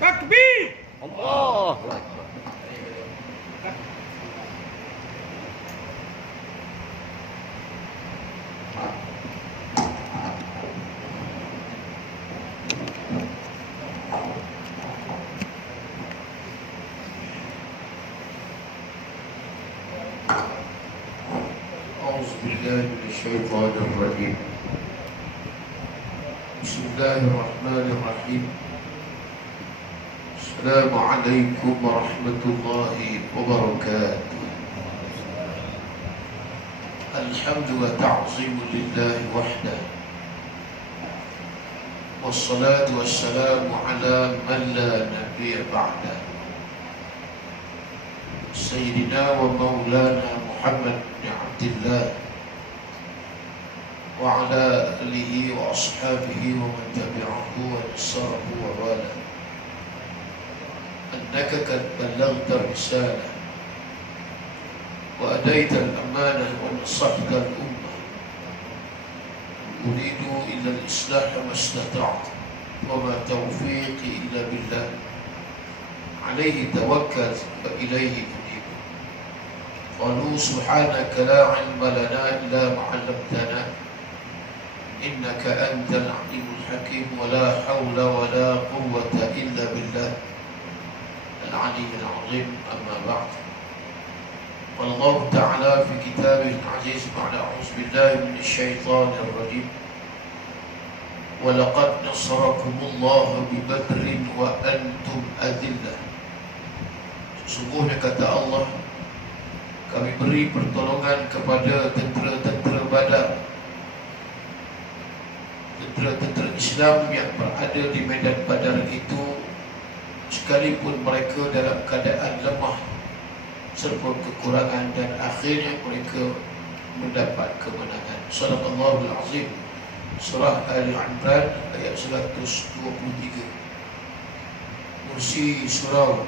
Takbir. Allahu Akbar. أعوذ بالله من الشيطان الرجيم. بسم الله الرحمن الرحيم. السلام عليكم ورحمة الله وبركاته. الحمد وتعظيم لله وحده، والصلاة والسلام على من لا نبي بعده، سيدنا ومولانا محمد بن عبد الله وعلى آله وأصحابه ومن تبعه ونصره ووالاه. أنك قد بلغت الرسالة وأديت الأمانة ونصحت الأمة. أريد إلا الإصلاح ما استطعت وما توفيقي إلا بالله. عليه توكلت وإليه أنيب. قالوا سبحانك لا علم لنا إلا ما علمتنا إنك أنت العليم الحكيم. ولا حول ولا قوة إلا بالله العلي العظيم. أما بعد، قال الله تعالى في كتابه العزيز بعد أعوذ بالله من الشيطان الرجيم: ولقد نصركم الله ببدر وأنتم أذلة. Sesungguhnya kata Allah, kami beri pertolongan kepada tentera-tentera Badar, tentera-tentera Islam yang berada di medan Badar itu, sekalipun mereka dalam keadaan lemah serta kekurangan, dan akhirnya mereka mendapat kemenangan. Shadaqallahul Azim. Surah Ali Imran ayat 123. Kursi surau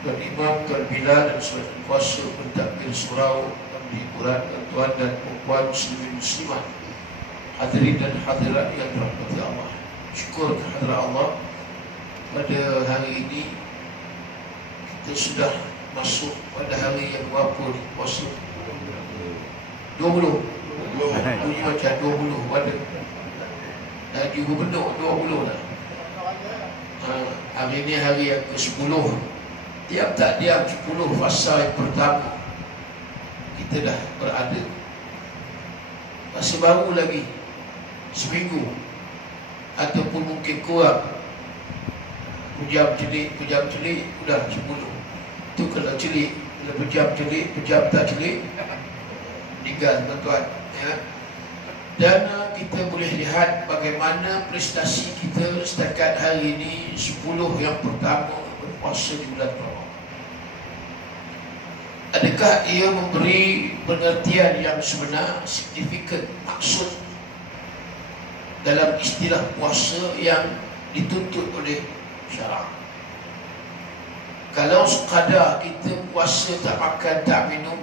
dan imam Bilal dan surat kuasa pentakbir surau dan hiburan tuan dan perempuan muslimin muslimat, hadirin dan hadirat yang dirahmati Allah. Syukur kehadirat Allah, pada hari ini kita sudah masuk pada hari yang berapa ni puasa? 20. Bunyi macam 20 ada. Haji Gubernur 20 dah. Hari ini hari yang ke-10. Tiap tak diam 10 fasa yang pertama kita dah berada. Masih baru lagi seminggu ataupun mungkin kurang. Pejam celik sudah 10. Itu kalau celik, kalau pejam tak celik meninggal tuan-tuan ya. Dan kita boleh lihat bagaimana prestasi kita setakat hari ini 10 yang pertama berpuasa di bulan Ramadan. Adakah ia memberi pengertian yang sebenar, signifikan, maksud dalam istilah puasa yang dituntut oleh syarak? Kalau sekadar kita puasa tak makan tak minum,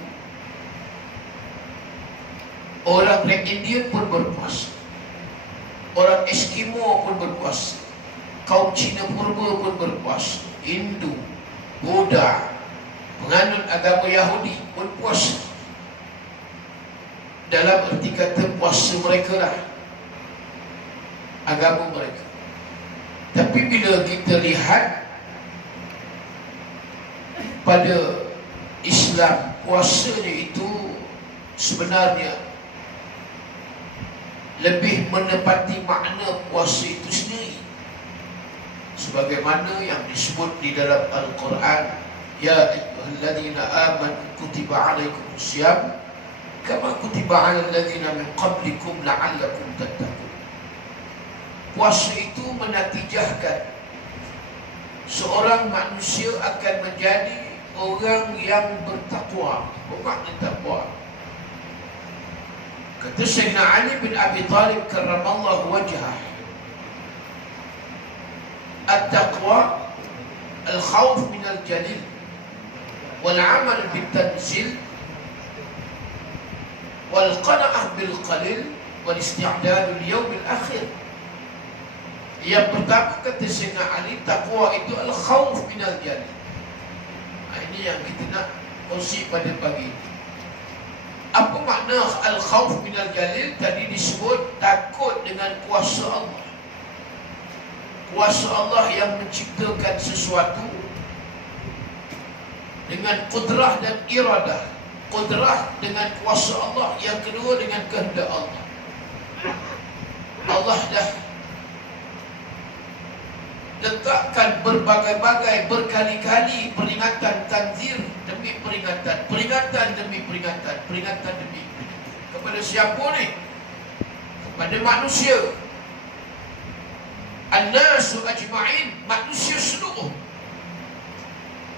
orang Black Indian pun berpuasa, orang Eskimo pun berpuasa, kaum Cina Purba pun berpuasa, Hindu, Buddha, penganut agama Yahudi pun puasa. Dalam erti kata puasa mereka lah agama mereka. Tapi bila kita lihat pada Islam, puasanya itu sebenarnya lebih menepati makna puasa itu sendiri, sebagaimana yang disebut di dalam Al-Quran, ya ayyuhalladzina amanu kutiba alaikumusiyam kama kutiba alal ladzina min qablikum la'allakum tattaqun. Puasa itu menatijahkan seorang manusia akan menjadi orang yang bertakwa. Bermakna takwa. Kata Sayyidina Ali bin Abi Talib karramallahu wajhah, at-taqwa al-khawf min al-jalil wal-amal bil-tanzil wal-qana'ah bil-qalil wal-isti'dad lil-yawm al-akhir. Yang pertama kata Sayyidina Ali, takwa itu al-khawf minal jalil. Ini yang kita nak kongsi pada pagi ini. Apa makna al-khawf minal jalil? Tadi disebut takut dengan kuasa Allah. Kuasa Allah yang menciptakan sesuatu dengan kudrah dan iradah. Kudrah dengan kuasa Allah, yang kedua dengan kehendak Allah. Allah dah letakkan berbagai-bagai, berkali-kali peringatan tanzir demi peringatan, peringatan demi peringatan, peringatan demi peringatan. Kepada siapa ni? Kepada manusia. An-nasu ajma'in, manusia seluruh.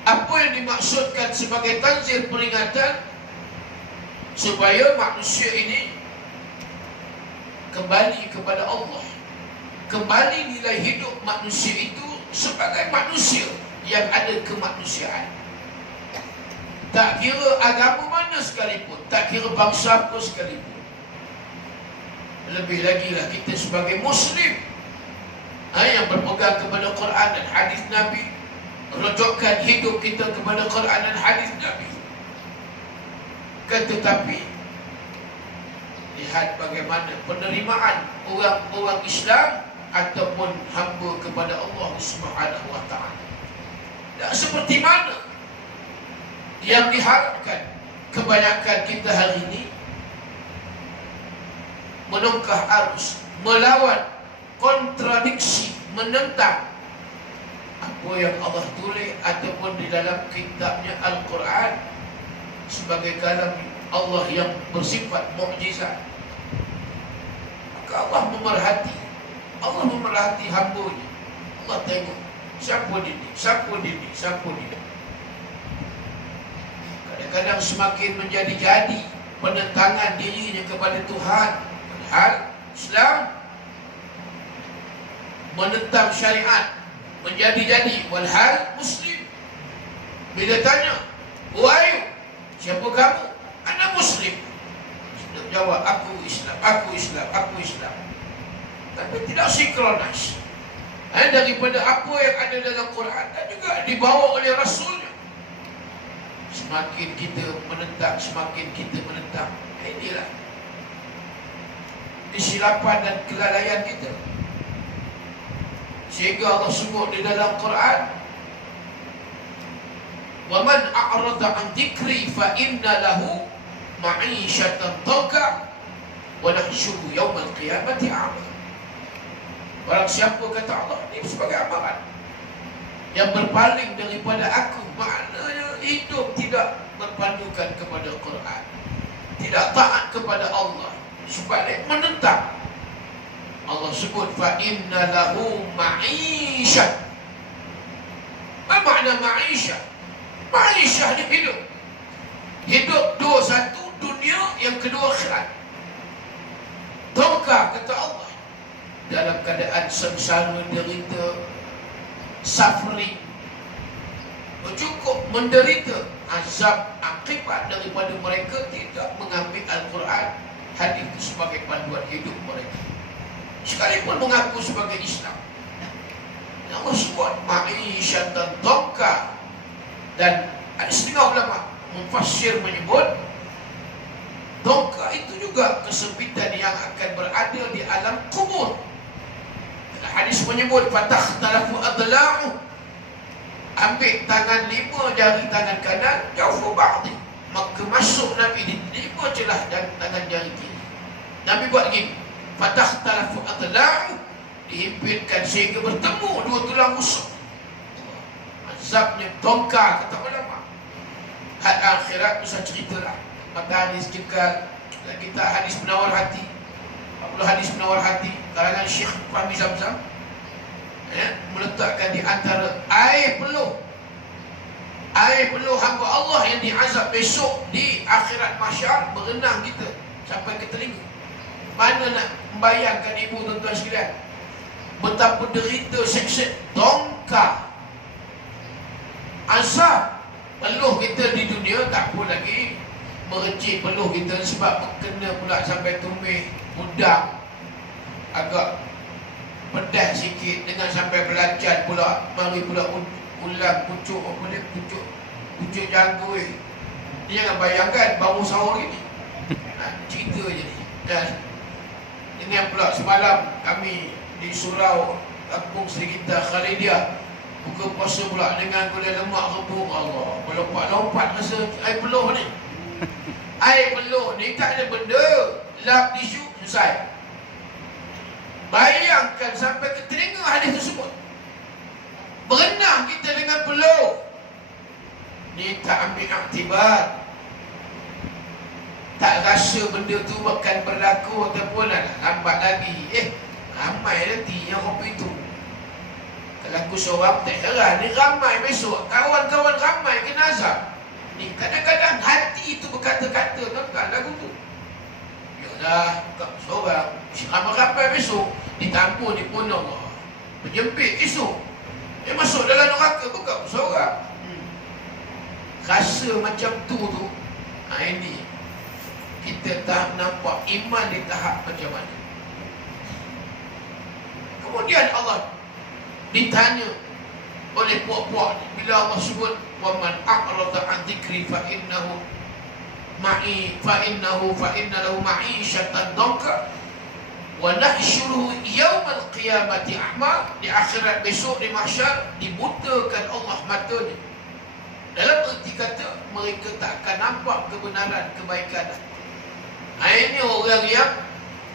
Apa yang dimaksudkan sebagai tanzir, peringatan? Supaya manusia ini kembali kepada Allah. Kembali nilai hidup manusia itu sebagai manusia yang ada kemanusiaan. Tak kira agama mana sekalipun, tak kira bangsa apa sekalipun. Lebih lagi lah kita sebagai Muslim yang berpegang kepada Quran dan hadis Nabi, rujukkan hidup kita kepada Quran dan hadis Nabi. Tetapi lihat bagaimana penerimaan orang-orang Islam ataupun hamba kepada Allah Subhanahu wa ta'ala. Dan seperti mana yang diharapkan kebanyakan kita hari ini, menongkah arus, melawan, kontradiksi, menentang apa yang Allah tulis ataupun di dalam kitabnya Al-Quran sebagai kalam Allah yang bersifat mukjizat. Maka Allah memerhati hamba-Nya. Allah tengok siapa dia ni, siapa dia ni, siapa dia. Kadang-kadang semakin menjadi-jadi penentangan dirinya kepada Tuhan. Padahal Islam menentang syariat, menjadi-jadi. Walhal Muslim. Bila tanya, who are you? Siapa kamu? Anak Muslim. Dia jawab, aku Islam, aku Islam, aku Islam. Tapi tidak sinkronis daripada apa yang ada dalam Quran dan juga dibawa oleh Rasulnya. Semakin kita menentang, semakin kita menentang. Inilah kesilapan dan kelalaian kita. Sehingga Allah sebut di dalam Quran, wa man a'rada an dzikri fa inna lahu ma'isyatan dhanka wa nahsyuhu yaumal qiyamati a'ma. Barang siapa, kata Allah, ini sebagai amaran, yang berpaling daripada aku, maknanya hidup tidak berpandukan kepada Quran, tidak taat kepada Allah, sebalik menentang. Allah sebut fa inna lahu ma'isyah. Apa makna ma'isyah? Ma'isyah ni hidup. Hidup dua, satu dunia, yang kedua akhirat. Dongkar, kata Allah, dalam keadaan sengsara, derita, suffering, cukup menderita azab akibat daripada mereka tidak mengambil Al-Quran, hadis itu sebagai panduan hidup mereka, sekalipun mengaku sebagai Islam. Allah sebut ma'isyatan dhanka. Dan ada setengah ulama mufassir menyebut dhanka itu juga kesempitan yang akan berada di alam kubur. Hadis menyebut fatakhtalafu adla'u, ambil tangan 5 jari tangan kanan, jaufu ba'di, maka masuk Nabi di 5 celah dan tangan jari kiri. Nabi buat begini, fatakhtalafu adla'u, dihimpitkan sehingga bertemu dua tulang rusuk. Azabnya dongkar, kata ulama. Had akhirat usah ceritalah. Maka hadis kita hadis penawar hati, 40 hadis penawar hati kalangan Syekh Fahmi Zamzam, meletakkan di antara air peluh hamba Allah yang diazab besok di akhirat mahsyar, berenang kita sampai ke telinga. Mana nak membayangkan ibu tuan-tuan sekalian, betapa derita, seksa, dongkar, azab peluh kita di dunia. Tak pun lagi merecik peluh kita sebab kena pula sampai tumit, udang, agak pedas sikit dengan sampai belacan pula, mari pula ulang pucuk pucuk jago ni. Dia jangan bayangkan baru sahur ini. Cerita je ni. Dan dengan pula semalam kami di surau kampung Sri Kita Khalidiah buka puasa pula dengan gulai lemak rebung. Allah, melompat-lompat masa air peluh ni. Air peluh ni tak ada benda, lap tisu selesai. Bayangkan sampai ke telinga hadis tersebut. Berenang kita dengan peluh. Ni tak ambil aktibat. Tak rasa benda tu akan berlaku ataupun lambat lagi. Ramai nanti yang kopi tu. Kalau aku seorang tak heran, ni ramai besok. Kawan-kawan ramai kena azab. Ni kadang-kadang hati itu berkata-kata, kan lagu tu. Yalah, kau seorang. Ramai-ramai besok. Ditampur di pun Allah. Berjempit esok. Dia masuk dalam neraka bukan seorang. Rasa macam tu. Ini kita tak nampak iman di tahap macam mana. Kemudian Allah ditanya oleh puak-puak bila Allah sebut wa man a'rada an dzikri fa innahu lahu ma'isyatan dhanka wa nahsyuruhu yaumal qiyamati a'ma. Di akhirat besok di mahsyar dibutakan Allah matanya. Dalam erti kata mereka tak akan nampak kebenaran, kebaikan. Ini orang yang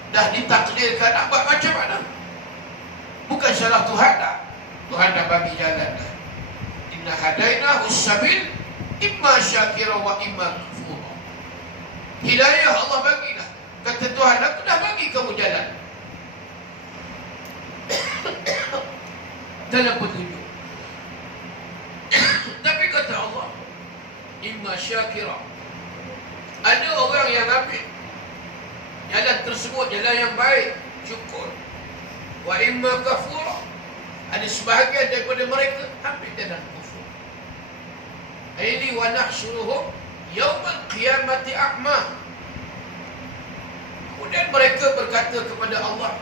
dah ditakdirkan nak buat macam mana. Bukan salah Tuhan dah. Tuhan dah bagi jalan dah. Inna hadainahu sabil imma syakira wa imma kafura. Hidayah Allah bagi dah. Kata Tuhan, aku dah bagi kamu jalan. Dalam petunjuk. Tapi kata Allah, imma syakira. Ada orang yang ambil jalan tersebut, jalan yang baik, syukur. Wa imma kafura. Ada sebahagian daripada mereka ambil jalan kufur. Ini wa nahsyuruhum yaumal qiyamati a'ma. Kemudian mereka berkata kepada Allah,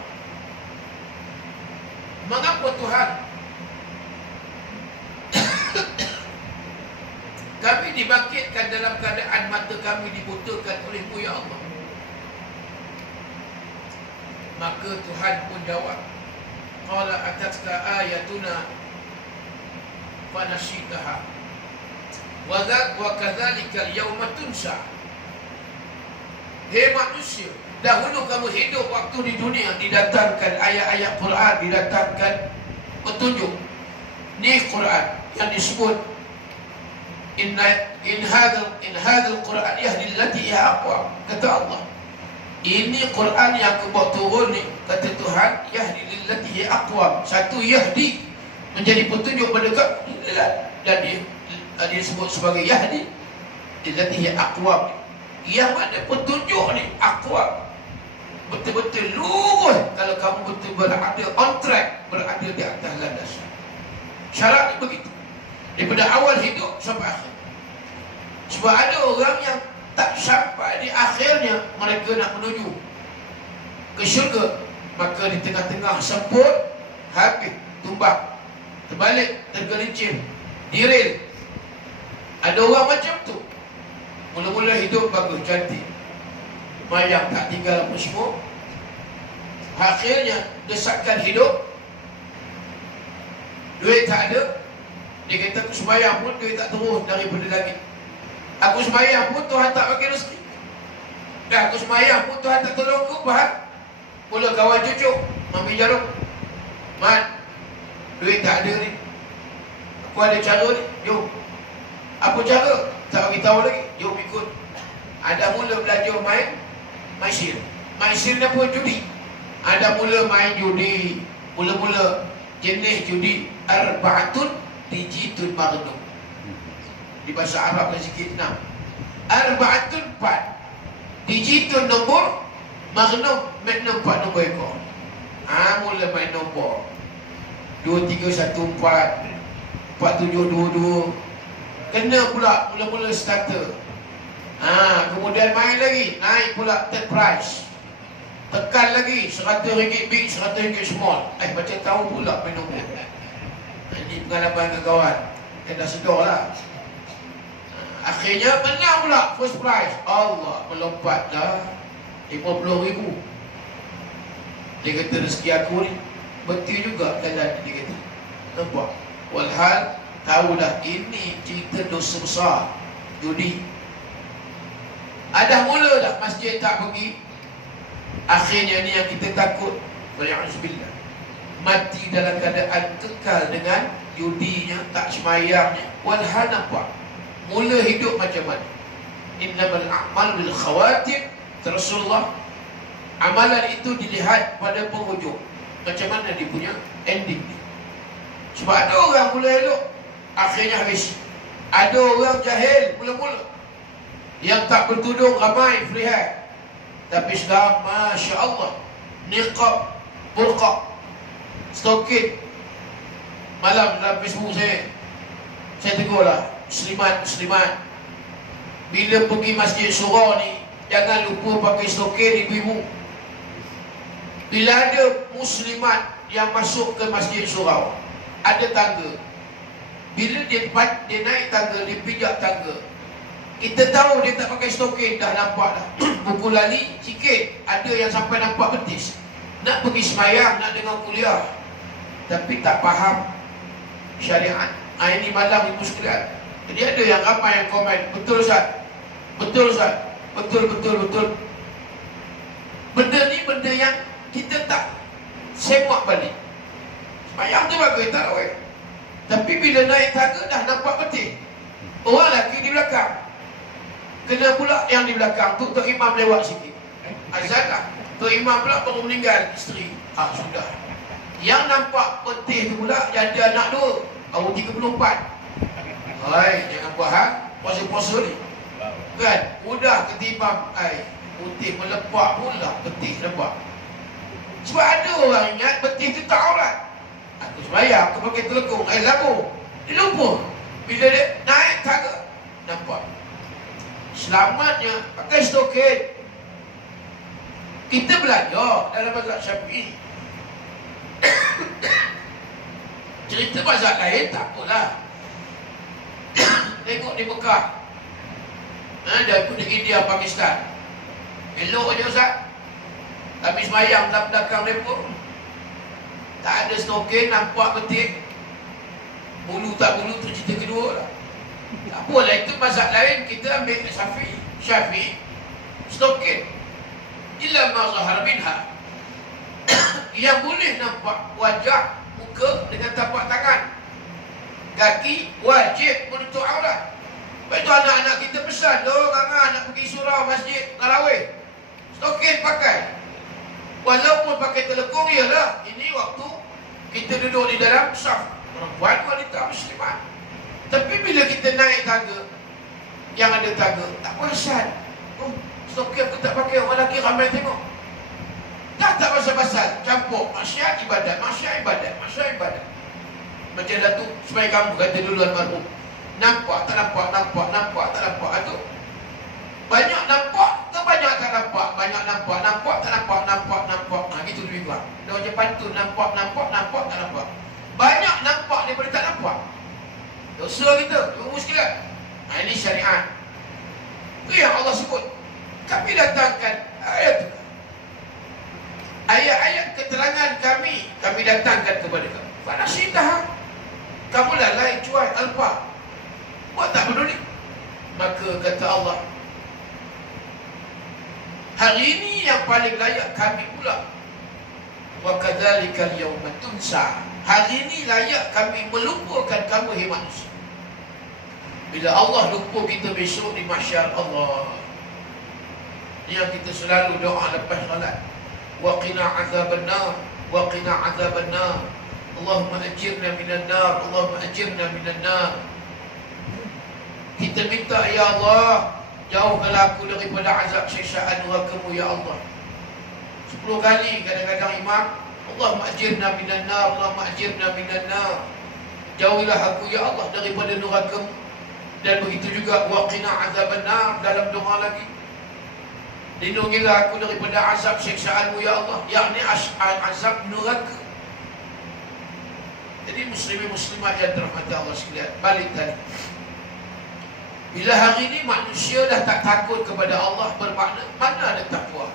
mengapa Tuhan kami dibangkitkan dalam keadaan mata kami dibutakan oleh-Mu ya Allah? Maka Tuhan pun jawab, qala atatka ayatuna fanasitaha wa kadzalika al-yawma tunsa. Hei manusia, dahulu kamu hidup waktu di dunia, didatangkan ayat-ayat Quran, didatangkan petunjuk. Ni Quran yang disebut in hadzal Quran yahdi allati hiya aqwam. Kata Allah, ini Quran yang aku buat turun ni, kata Tuhan, yahdi lillati hiya aqwam. Satu, yahdi, menjadi petunjuk pada kamu, dan dia disebut sebagai yahdi lillati hiya aqwam. Yang mana petunjuk ni aqwam, betul-betul lurus. Kalau kamu betul berada on track, berada di atas landasan. Syarat begitu daripada awal hidup sampai akhir. Sebab ada orang yang tak sampai di akhirnya, mereka nak menuju ke syurga, maka di tengah-tengah semput, habis, tumbang, terbalik, tergelincir, diril. Ada orang macam tu. Mula-mula hidup bagus, cantik, mayang tak tinggal apa semua. Akhirnya desakan hidup, duit tak ada. Dia kata aku sembahyang pun duit tak turun daripada langit. Aku sembahyang pun Tuhan tak bagi rezeki. Dan aku sembahyang pun Tuhan tak tolong aku. Faham? Mula kawan cucuk, mami jarum, Man, duit tak ada ni, aku ada cara ni, jom. Apa cara? Tak beritahu lagi, jom ikut. Ada mula belajar main maisir. Maisir ni apa? Judi. Ada mula main judi. Mula-mula jenis judi arba'atun digitun maghnum. Di bahasa Arab kan sikit enam. Arba'atun 4. Digitun nombor, maghnum makna 4 nombor ekor. Mula main nombor 2, 3, 1, 4 4, 7, 2, 2. Kena pula mula-mula starter. Kemudian main lagi, naik pula third prize. Tekan lagi RM100 big, RM100 small. Macam tahu pula minum. Ini pengalaman kawan. Dah sedar lah. Akhirnya menang pula first prize. Allah, melompat dah RM50,000. Dia kata rezeki aku ni betul juga jalan. Dia kata nampak. Walhal tahu dah ini cerita dosa besar, judi. Dah mula dah masjid tak pergi. Akhirnya ni yang kita takut. Wal'iyahzubillah, mati dalam keadaan kekal dengan judinya, tak semayangnya. Walhal nampak mula hidup macam mana. Innamal a'mal bil khawatim. Rasulullah, amalan itu dilihat pada penghujung, macam mana dia punya ending ni. Sebab ada orang mula elok, akhirnya habis. Ada orang jahil mula-mula, yang tak bertudung ramai free hair. Tapi sekarang Masya Allah, niqab, burqa, stokin. Malam dalam Facebook saya tegur lah Muslimat, bila pergi masjid surau ni, jangan lupa pakai stokin ibu-ibu. Bila ada muslimat yang masuk ke masjid surau, ada tangga. Bila dia naik tangga, dia pijak tangga, kita tahu dia tak pakai stokin, dah nampak dah. Buku lali sikit, ada yang sampai nampak betis. Nak pergi semayang, nak dengar kuliah, tapi tak faham syariat. Ini malam ibu sekalian. Jadi ada yang ramai yang komen, betul Ustaz, betul Ustaz, betul. Benda ni benda yang kita tak semak balik. Semayang tu bagus, tak rawai. Tapi bila naik tangga dah nampak betis. Orang lelaki di belakang, kena pula yang di belakang tu Tok Imam lewat sikit, azan lah. Tok Imam pula baru meninggal isteri. Sudah. Yang nampak betis tu pula jadi anak 2, baru 34. Hai, jangan buat hal puasa-puasa ni. Kan, mudah ketimbang putih melepak pula betis nampak. Sebab ada orang ingat betis tu tak aurat. Aku sembahyang, aku pakai telekung, lagu. Dia lupa. Bila dia naik tangga, nampak. Selamatnya pakai stokin. Kita belajar dalam mazhab Syafi'i. Cerita mazhab lain tak apalah. Tengok di Mekah, daripada India, Pakistan, elok je Ustaz. Habis semayang tak belakang mereka, tak ada stokin, nampak betik. Bulu tak bulu tu cerita kedua lah. Tak apalah, itu mazhab lain. Kita ambil Syafi'i, stokin illa ma zahar minha. Yang boleh nampak wajah, muka dengan tapak tangan, kaki wajib menutup aurat. Lepas tu anak-anak kita pesan, orang nak pergi surau masjid tarawih, stokin pakai. Walaupun pakai telekung, ialah ini waktu kita duduk di dalam saf, perempuan wanita muslimat. Tapi bila kita naik tangga, yang ada tangga, tak perasan. Stokin aku tak pakai, orang lelaki ramai tengok. Dah tak pasal-pasal, campur maksiat ibadat, maksiat ibadat, maksiat ibadat. Macam Datuk supaya kamu kata dulu almarhum, nampak tak nampak, nampak tak nampak. Itu banyak nampak atau banyak tak nampak, banyak nampak tak nampak, nampak. Gitu lebih kurang. Dia macam pantun, nampak tak nampak. Banyak nampak daripada tak nampak. Dosa kita, ibu sekalian. Ini syariat. Itu yang Allah sebut. Kami datangkan ayat-ayat keterangan kami datangkan kepada kamu. Pada syitah, kamu lalai, cuai, alpa, buat tak peduli. Maka kata Allah, hari ini yang paling layak kami pula. Wa kadzalikal yawma tunsa. Hari ini layak kami melupakan kamu, hai manusia. Bila Allah lupa kita besok di mahsyar Allah, yang kita selalu doa lepas salat, wa qina azabannar, wa qina azabannar, Allahumma ajirna minan nar, Allahumma ajirna minan nar. Kita minta, ya Allah, jauhkanlah aku daripada azab siksaan neraka-Mu, ya Allah. 10 kali kadang-kadang imam, Allahumma ajirna minan nar, Allahumma ajirna minan nar. Jauhilah aku, ya Allah, daripada neraka-Mu. Dan begitu juga wa qina azabannar dalam doa lagi. Lindungilah aku daripada azab siksaan-Mu ya Allah, yakni azab neraka. Jadi muslimin-muslimat yang dirahmati Allah sekalian, balik tadi. Bila hari ini manusia dah tak takut kepada Allah, bermakna mana ada takwa.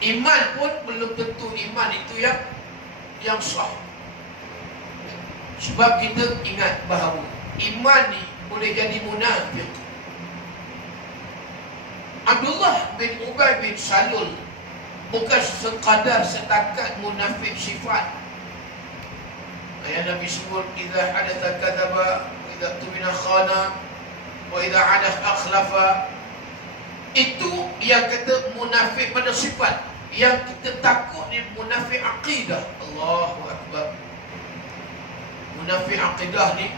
Iman pun belum tentu iman itu yang sah. Sebab kita ingat bahawa iman ni boleh jadi munafik. Abdullah bin Ubay bin Salul bukan sekadar setakat munafik sifat. Ayat Nabi sebut, idza hadatha kadzaba, idza tumina khana, wa idza adah akhlafa. Itu yang kata munafik pada sifat. Yang kita takut ni munafik akidah. Allahu Akbar. Munafik akidah ni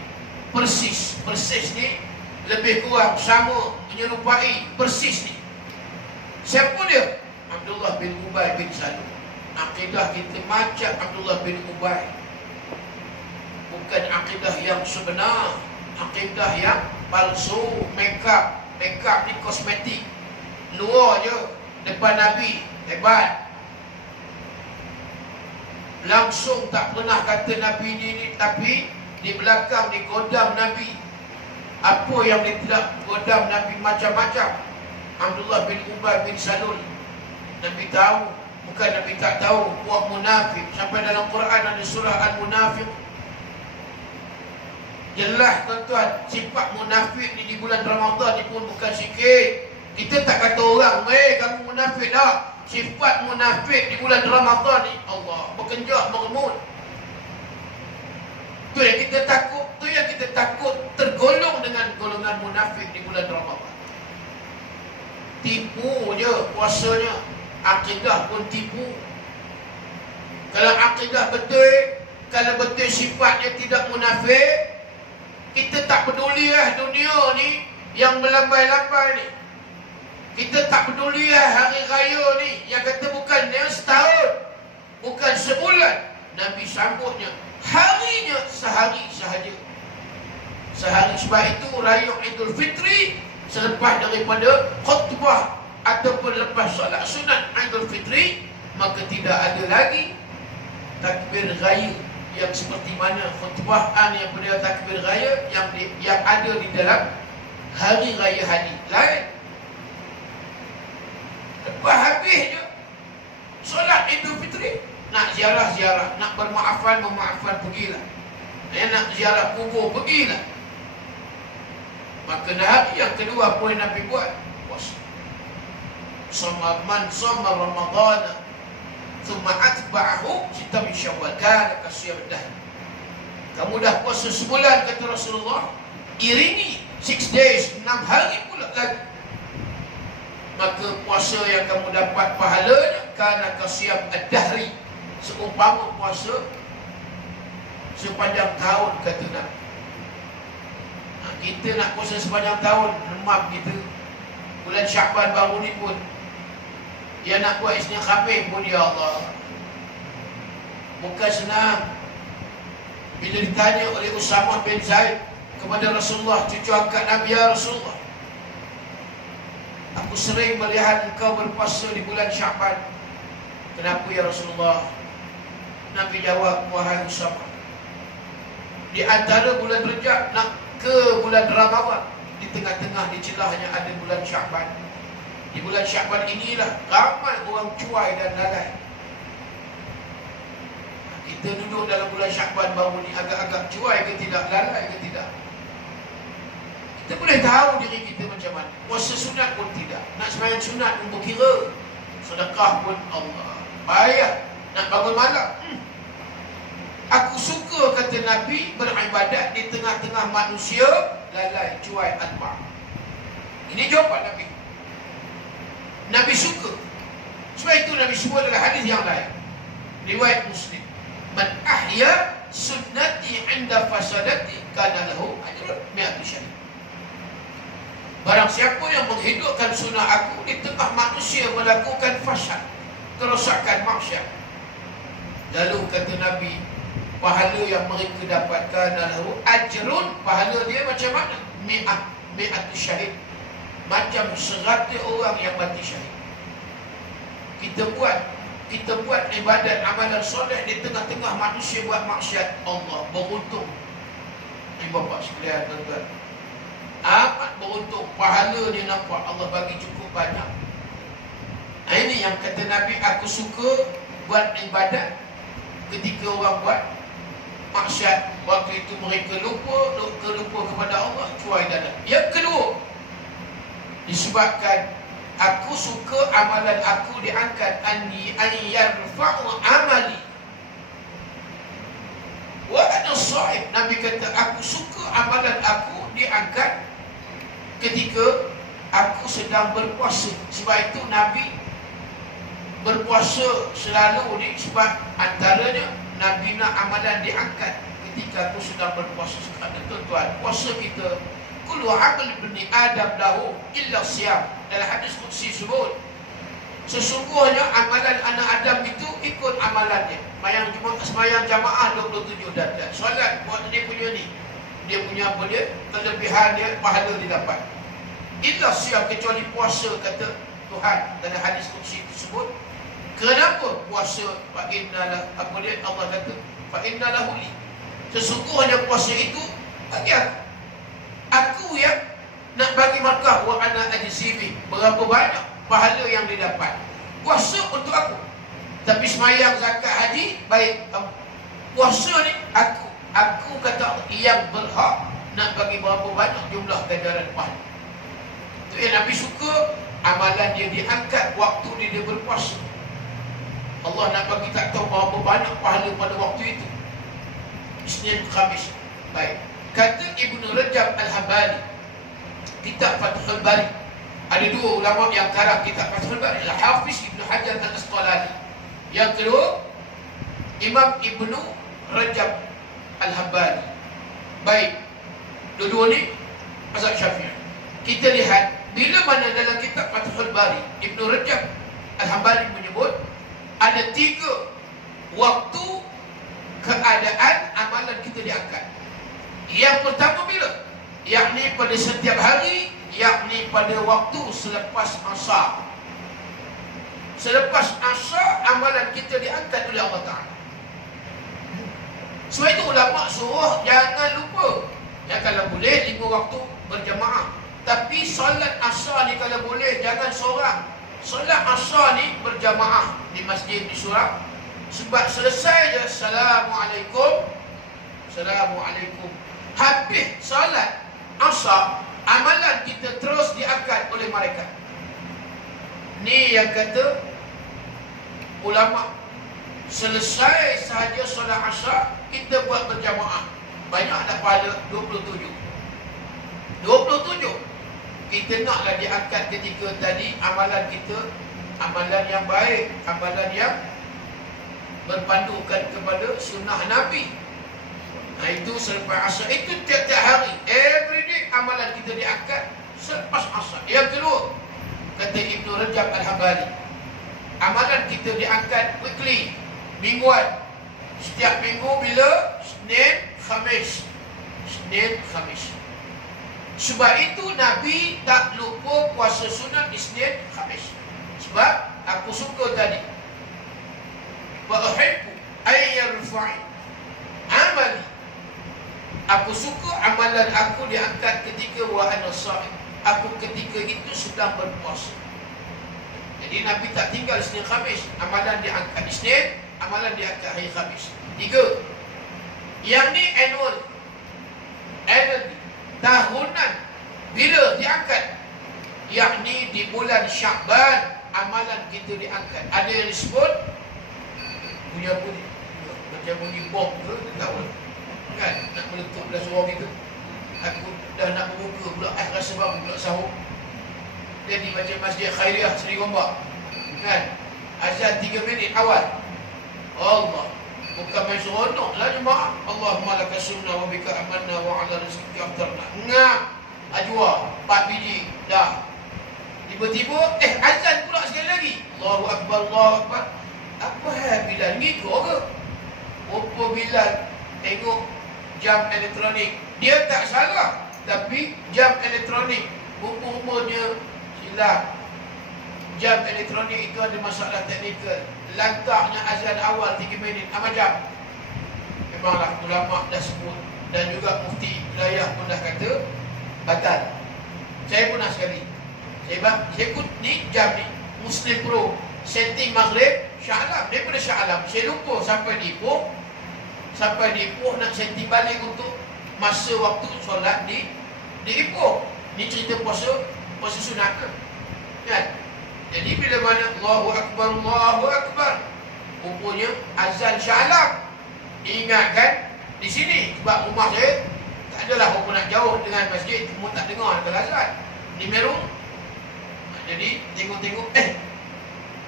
persis ni lebih kurang sama, menyerupai persis ni. Siapa dia? Abdullah bin Ubay bin Salul. Akidah kita macam Abdullah bin Ubay. Bukan akidah yang sebenar, akidah yang palsu, makeup ni kosmetik. Luar je, depan Nabi hebat, langsung tak pernah kata Nabi ni, tapi di belakang digodam Nabi. Apa yang dia tidak godam Nabi macam-macam. Abdullah bin Ubay bin Salul, Nabi tahu, bukan Nabi tak tahu, puak munafik. Sampai dalam Quran ada surah Al-Munafiq. Jelas tuan-tuan, sifat munafik ni di bulan Ramadan ni pun bukan sikit. Kita tak kata orang, kamu munafik dah. Sifat munafik di bulan Ramadan ni, Allah, berkenjak, meremut. Tu yang kita takut tergolong dengan golongan munafik di bulan Ramadan. Tipu je puasanya, akidah pun tipu. Kalau akidah betul, kalau betul sifatnya tidak munafik, kita tak peduli dunia ni yang melambai-lambai ni. Kita tak peduli hari raya ni yang kata bukan yang setahun, bukan sebulan. Nabi sambutnya harinya sehari sahaja. Sehari. Sebab itu raya Idul Fitri selepas daripada khutbah ataupun lepas solat sunat Idul Fitri, maka tidak ada lagi takbir raya yang seperti mana khutbahan yang pada takbir raya yang ada di dalam hari raya haji lain. Lepas habis je solat Idul Fitri, nak ziarah, nak bermaafan pergilah. Nak ziarah kubur, pergilah. Maka hari yang kedua apa yang Nabi buat? Puasa. Man sama Ramadan thumma atba'ahu sittan min Syawal kana kasiyam dah. Kamu dah puasa sebulan kata Rasulullah, iringi 6 days, 6 hari pula lagi. Maka puasa yang kamu dapat pahalanya kana kasiyam ad-dahri, seumpama puasa sepanjang tahun kata Nabi. Kita nak puasa sepanjang tahun, lemam kita. Bulan Syaban baru ni pun dia nak buat Isnin Khamis pun, ya Allah, bukan senang. Bila ditanya oleh Usamah bin Zaid kepada Rasulullah, cucu angkat Nabi, ya Rasulullah, aku sering melihat engkau berpuasa di bulan Syaban. Kenapa ya Rasulullah? Nabi jawab, wahai Usamah, di antara bulan Rejab nak ke bulan Ramadan, di tengah-tengah di celahnya ada bulan Syaban. Di bulan Syaban inilah ramai orang cuai dan lalai. Kita duduk dalam bulan Syaban baru ni, agak-agak cuai ke tidak, lalai ke tidak. Kita boleh tahu diri kita macam mana. Puasa sunat pun tidak, nak sembahyang sunat pun berkira, sedekah pun Allah payah, nak bangun malam. Aku suka kata Nabi beribadat di tengah-tengah manusia lalai, cuai, alpa. Ini jawapan Nabi. Nabi suka. Sebab itu Nabi sebut dalam hadis yang lain, riwayat Muslim, man ahya sunnati inda fasadati kana lahu ajrun mi'atu syahid. Barang siapa yang menghidupkan sunnah aku di tengah manusia melakukan fasad, kerosakan, maksiat, lalu kata Nabi, pahala yang mereka dapatkan adalah ajrun, pahala dia macam mana? Mi'atu syahid, macam 100 orang yang mati syahid. Kita buat ibadat amalan soleh di tengah-tengah manusia buat maksiat. Allah beruntung. Ini bapa sekalian, tuan-tuan, amat beruntung. Pahala dia nampak Allah bagi cukup banyak. Ini yang kata Nabi, aku suka buat ibadat ketika orang buat maksiat. Waktu itu mereka lupa kepada Allah, cuai dalam. Yang kedua, disebabkan aku suka amalan aku diangkat, an yarfa'u amali wa ana shaib. Nabi kata, aku suka amalan aku diangkat ketika aku sedang berpuasa. Sebab itu Nabi berpuasa selalu ni, sebab antaranya Nabi nak amalan diangkat ketika aku sedang berpuasa. Sekarang tuan-tuan, puasa kita, kullu amal ibni Adam lahu illa siyam. Dalam hadis qudsi sebut, sesungguhnya amalan anak Adam itu ikut amalannya. Semayang jamaah 27 dan solat buat dia punya ni, dia punya apa dia, kelebihan dia, pahala dia dapat. Illa siyam, kecuali puasa, kata Tuhan dalam hadis qudsi tersebut. Kenapa puasa? Fa innalah, apa dia, Allah kata, fa innalahu li, sesungguhnya puasa itu bagi aku. Aku yang nak bagi markah, wa ana ajzibi, berapa banyak pahala yang didapat. Puasa untuk aku. Tapi semayang, zakat, haji, baik. Puasa ni aku kata yang berhak nak bagi berapa banyak jumlah ganjaran pahala. Itu yang Nabi suka, amalan dia diangkat waktu dia berpuasa. Allah nak bagi tak tahu berapa banyak pahala pada waktu itu. Isnin, Khamis. Baik. Kata Ibnu Rajab Al-Hambali, kitab Fathul Bari. Ada dua ulama yang karang kitab Fathul Bari, Al-Hafiz Ibnu Hajar Al-Asqalani. Yang kedua, Imam Ibnu Rajab Al-Hambali. Baik. Dua-dua ni mazhab Syafi'i. Kita lihat, bila mana dalam kitab Fathul Bari, Ibnu Rajab Al-Hambali menyebut ada 3 waktu keadaan amalan kita diangkat. Yang pertama bila? Yakni pada setiap hari, yakni pada waktu selepas asar. Selepas asar, amalan kita diangkat oleh Allah Ta'ala. Sebab itu ulama suruh jangan lupa. Ya, kalau boleh 5 waktu berjamaah. Tapi solat asar ni kalau boleh jangan seorang. Solat asar ni berjamaah di masjid, di surau. Sebab selesai je Assalamualaikum, Assalamualaikum, habis solat asar, amalan kita terus diangkat oleh mereka. Ni yang kata ulama, selesai sahaja solat asar kita buat berjamaah, banyak dah pahala 27. Kita naklah diangkat ketika tadi amalan kita, amalan yang baik, amalan yang berpandukan kepada sunnah Nabi. Nah, itu selepas asar. Itu tiap-tiap hari, every day amalan kita diangkat selepas asar. Yang kedua, kata Ibnu Rajab Al-Hambali, amalan kita diangkat weekly, mingguan. Setiap minggu bila? Senin, Khamis. Senin, Khamis. Sebab itu Nabi tak lupa puasa sunat Isnin, Khamis. Sebab aku suka tadi, wa uhibbu ay yarfa'i amali, aku suka amalan aku diangkat ketika wa ana sha'im, aku ketika itu sedang berpuasa. Jadi Nabi tak tinggal Isnin, Khamis, amalan diangkat Isnin, amalan diangkat hari Khamis. 3. Yang ni annual, tahunan. Bila diangkat? Yakni di bulan Sya'ban amalan kita diangkat. Ada yang disebut punya bunyi macam bunyi bom ke, tak tahu kan, nak meletup belah suara kita. Aku dah nak membuka pula, rasa baru pula sahur. Jadi macam Masjid Khairiah Seri Gombak kan, azan 3 minit awal. Allah, bukan main seronok lah jemaah. Allahumma laka sunnah wa bika amanna wa ala rizqika aftarna. Ngap ajwa 4 biji dah. Tiba-tiba azan pula sekali lagi. Allahu akbar, Allahu akbar. Apa hal Bilal ngikut ke? Apa Bilal tengok jam elektronik? Dia tak salah, tapi jam elektronik Rupa-rupanya silap. Jam elektronik itu ada masalah teknikal. Lantaknya azan awal 3 minit, amat jam. Memanglah ulama dah sebut. Dan juga mufti wilayah pun dah kata batal. Saya pernah sekali, saya ikut ni jam ni Muslim Pro, setting maghrib Shah Alam. Daripada Shah Alam saya lupa sampai di Ipoh nak setting balik untuk masa waktu solat di Ipoh. Ni cerita puasa sunat ke kan? Jadi bila mana Allahu Akbar, rupanya azan Shah Alam. Ingatkan di sini sebab rumah saya tak adalah apa nak jauh dengan masjid, cuma tak dengar ada azan di Meru. Jadi tengok-tengok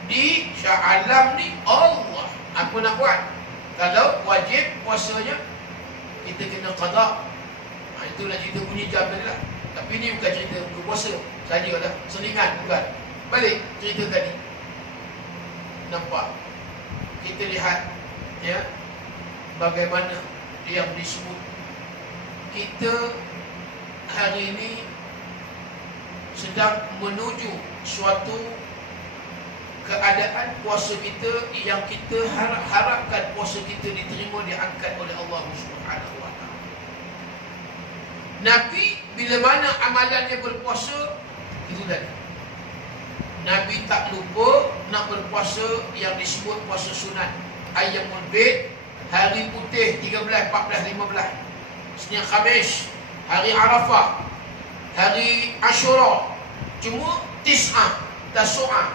di Shah Alam ni Allah, apa nak buat? Kalau wajib puasanya kita kena qada. Itulah cerita bunyi jam tadi lah. Tapi ni bukan cerita berpuasa saja lah, selingan bukan. Balik cerita tadi. Nampak? Kita lihat ya bagaimana yang disebut kita hari ini sedang menuju suatu keadaan puasa kita yang kita harapkan puasa kita diterima, diangkat oleh Allah Subhanahu wa taala. Nabi bila mana amalannya berpuasa itu tadi. Nabi tak lupa nak berpuasa yang disebut puasa sunat. Ayyamul Bid, hari putih 13, 14, 15. Senin Khamis, hari Arafah, hari Ashura. Cuma Tis'ah, Tasu'ah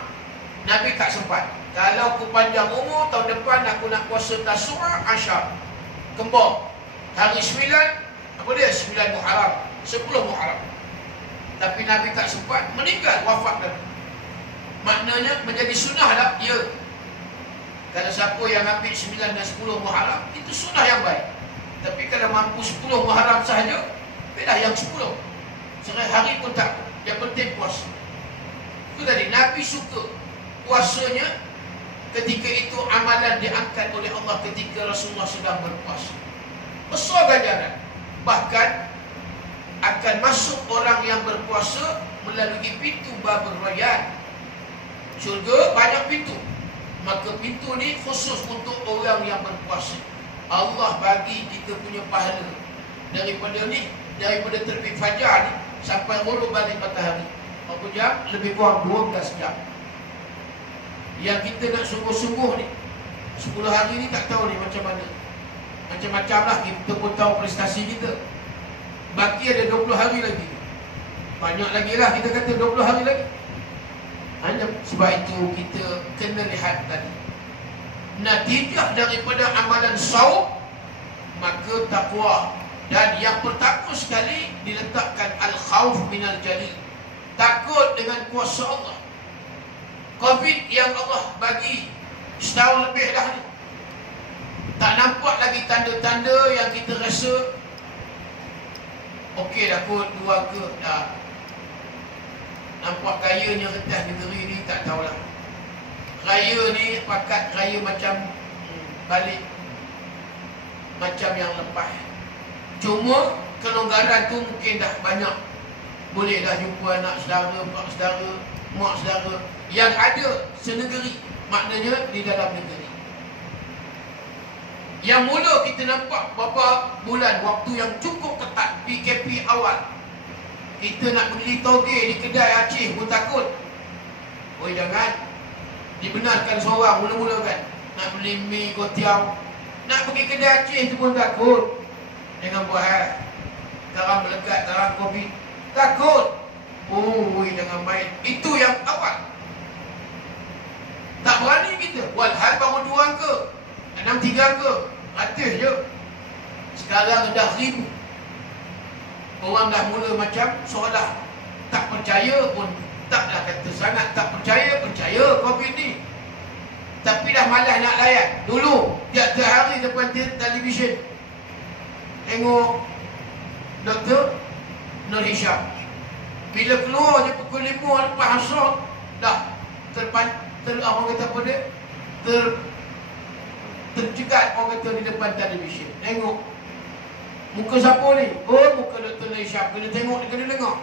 Nabi tak sempat. Kalau aku panjang umur, tahun depan aku nak puasa Tasu'ah, Ashar, Kembar. Hari 9, apa dia? 9 Muharram, 10 Muharram. Tapi Nabi tak sempat, meninggal, wafat Nabi. Maknanya menjadi sunnah lah, ya. Kalau siapa yang ambil 9 dan 10 Muharram, itu sunnah yang baik. Tapi kalau mampu 10 Muharram sahaja, belah yang 10. Serai hari pun tak, yang penting puasa. Itu tadi, Nabi suka puasanya ketika itu amalan diangkat oleh Allah ketika Rasulullah sedang berpuasa. Besar ganjaran. Bahkan akan masuk orang yang berpuasa melalui pintu Babur Rayyan. Syurga banyak pintu. Maka pintu ni khusus untuk orang yang berpuasa. Allah bagi kita punya pahala daripada terbit fajar ni sampai ghurub balik matahari. Berapa jam? Lebih kurang 12 jam. Yang kita nak sungguh-sungguh ni 10 hari ni tak tahu ni macam mana. Macam-macam lah, kita pun tahu prestasi kita. Baki ada 20 hari lagi. Banyak lagi lah kita kata 20 hari lagi. Hanya sebab itu kita kena lihat tadi natijah daripada amalan saum, maka takwa. Dan yang pertama sekali diletakkan al-khawf minal jalil, takut dengan kuasa Allah. Covid yang Allah bagi setahun lebih dah ni, tak nampak lagi tanda-tanda yang kita rasa okey dah kot, dua ke dah. Nampak gayanya rentas negeri ni tak tahulah. Raya ni pakat raya macam balik macam yang lepas. Cuma kelonggaran tu mungkin dah banyak. Boleh dah jumpa anak saudara, pak saudara, mak saudara yang ada senegeri, maknanya di dalam negeri. Yang mula kita nampak beberapa bulan waktu yang cukup ketat PKP awal. Kita nak beli toge di kedai Aceh pun takut. Oh jangan. Dibenarkan seorang mula-mula kan. Nak beli mi gotiau, nak pergi kedai Aceh tu pun takut. Jangan buat sekarang melekat, sekarang Covid, takut. Oh jangan main. Itu yang awal. Tak berani kita. Walhal bangun 2 ke 6-3 ke, ratus je. Sekarang dah 1000. Orang dah mula macam seolah tak percaya pun. Taklah kata sangat tak percaya Covid ni. Tapi dah malas nak layan. Dulu tiap-tiap hari depan televisyen tengok Dr. Nur Hisham. Bila keluar je pukul 5 lepas asar, dah orang kata apa dia, terjegat orang kata di depan televisyen. Tengok muka siapa ni? Oh, muka Dr. Nur Hisham. Kena tengok, kena dengar.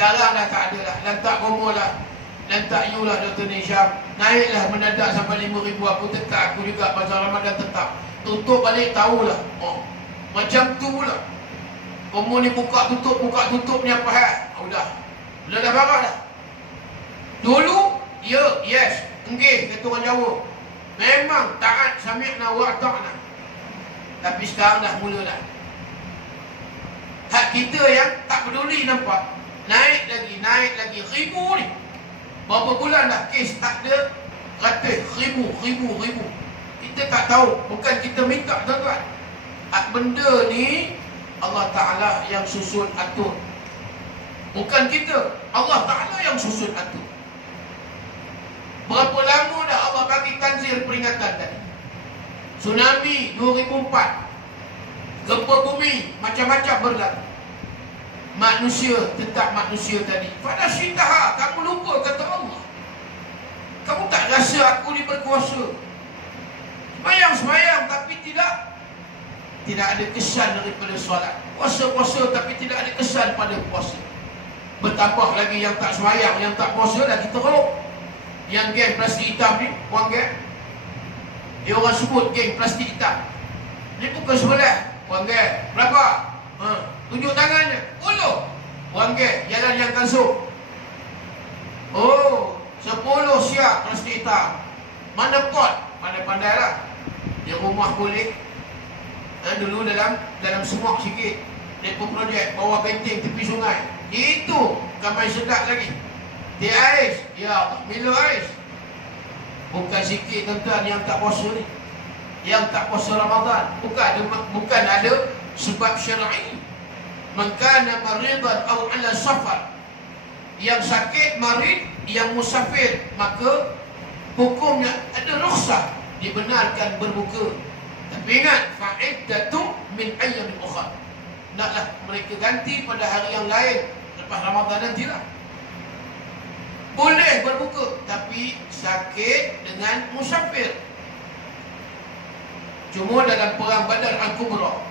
Sekarang dah tak ada lah. Lantak Romo lah, lantak you lah Dr. Nisham. Naiklah mendadak sampai 5,000. Aku tetap, aku juga pasal Ramadan tetap. Tutup balik tahulah. Macam tu pula. Romo ni buka tutup ni apa hal? Udah dah barang dah. Dulu, yes, enggih, kata orang Jawa. Memang taat sami'na wa ata'na. Tapi sekarang dah mula dah. Hak kita yang tak peduli nampak. Naik lagi. Ribu ni. Berapa bulan dah kes tak ada. Ratus, ribu. Kita tak tahu. Bukan kita minta, tuan-tuan. Hak benda ni Allah Ta'ala yang susun atur. Bukan kita. Allah Ta'ala yang susun atur. Berapa lama dah Allah bagi tanzir peringatan tadi. Tsunami 2004. Gempa bumi macam-macam berlaku. Manusia tetap manusia tadi. Pada syitaha, kamu lupa kata Allah. Kamu tak rasa aku ni berkuasa. Semayang tapi tidak ada kesan daripada solat. Puasa tapi tidak ada kesan pada puasa. Bertambah lagi yang tak semayang, yang tak puasa lagi teruk. Yang geng plastik hitam ni, orang geng. Dia orang sebut geng plastik hitam. Ni pukul 11, orang geng. Berapa? Tunjuk tangannya. 10. Orang geng, jalan yang kasut. 10 siap plastik hitam. Mana pot? Pandai-pandai lah. Di rumah kulit. Dulu dalam semak sikit. Depo projek, bawah benteng tepi sungai. Itu kampai sedap lagi. Dia ais, ya Allah, Milo ais. Bukan sikit tuan-tuan yang tak puasa ni. Yang tak puasa Ramadan. Bukan ada sebab syar'i. Man kana maridan aw ala safar. Yang sakit, marid, yang musafir, maka hukumnya ada rukhsah, dibenarkan berbuka. Tapi ingat, fa'iddatu min ayyamin ukhra. Naklah mereka ganti pada hari yang lain lepas Ramadan nantilah. Boleh berbuka, tapi sakit dengan musafir. Cuma dalam perang Badar Al-Kubra,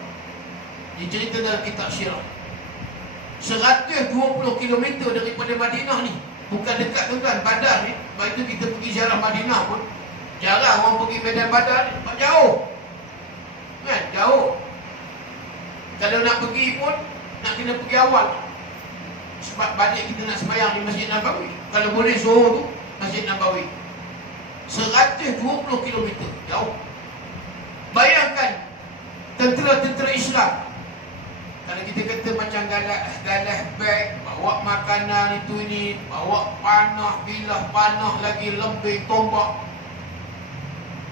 dicerita dalam kitab Syirah, 120 km daripada Madinah ni. Bukan dekat tuan-tuan, Badar ni. Lepas itu kita pergi ziarah Madinah pun jarang orang pergi medan Badar ni. Jauh kan, jauh. Kalau nak pergi pun nak kena pergi awal. Sebab balik kita nak sembahyang di Masjid Nabawi. Kalau boleh Zuhur tu Masjid Nabawi. 120 km jauh. Bayangkan tentera-tentera Islam. Kalau kita kata macam galah beg, bawa makanan itu ini, bawa panah, bilah panah lagi, lebih tombak.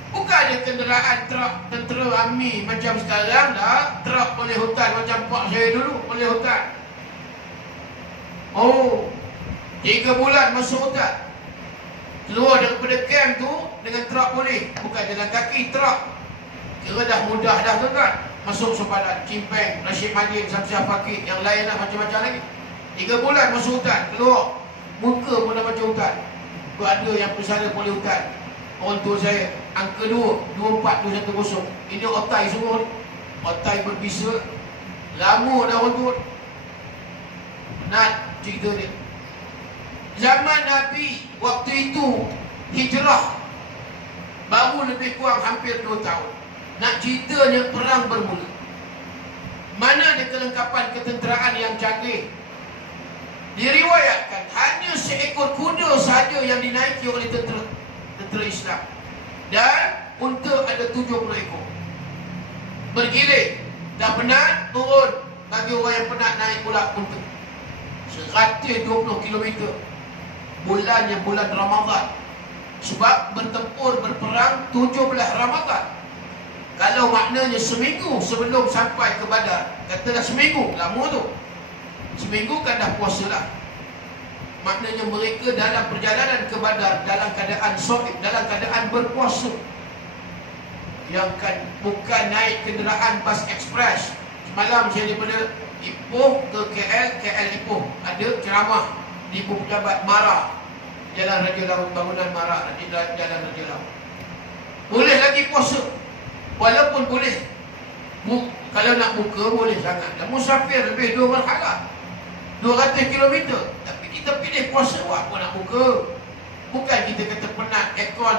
Bukan ada kenderaan truk tentera army macam sekarang dah. Truk boleh hutan macam pak saya dulu boleh hutan. 3 bulan masuk hutan. Keluar daripada camp tu dengan truk boleh. Bukan jalan kaki, truk. Kira dah mudah dah tuan-tuan. Masuk sepadan, Cimpeng, Rashid Madin, Samsiah Fakir, yang lain lah macam-macam lagi. 3 bulan masuk hutan, keluar. Muka pun dah macam hutan. Ada yang persada boleh hutan. Orang tua saya, angka 2, 24210. Ini otai semua ni. Otai berbisa. Lama dah orang tua. Nak cerita dia. Zaman Nabi, waktu itu hijrah baru lebih kurang hampir 2 tahun. Nak ceritanya perang bermula. Mana ada kelengkapan ketenteraan yang canggih. Diriwayatkan hanya seekor kuda sahaja yang dinaiki oleh tentera Islam. Dan unta ada 70 ekor. Bergilir. Dah penat, turun. Bagi orang yang penat naik pula unta. 120 km. Bulannya bulan Ramadan. Sebab bertempur berperang 17 Ramadan. Kalau maknanya seminggu sebelum sampai ke Badar, katalah seminggu, lama tu. Seminggu kan dah puasa lah. Maknanya mereka dalam perjalanan ke Badar dalam keadaan shaib, dalam keadaan berpuasa. Yang kan bukan naik kenderaan bas ekspres. Semalam saya daripada Ipoh ke KL Ipoh. Ada ceramah di Ipoh Pejabat Mara, Jalan Raja Laut, bangunan Mara, Jalan Raja Laut. Boleh lagi puasa. Walaupun boleh kalau nak buka boleh sangat. Dan musafir lebih 2 marhalah. 200 kilometer. Tapi kita pilih puasa, apa nak buka? Bukan kita kata penat aircon,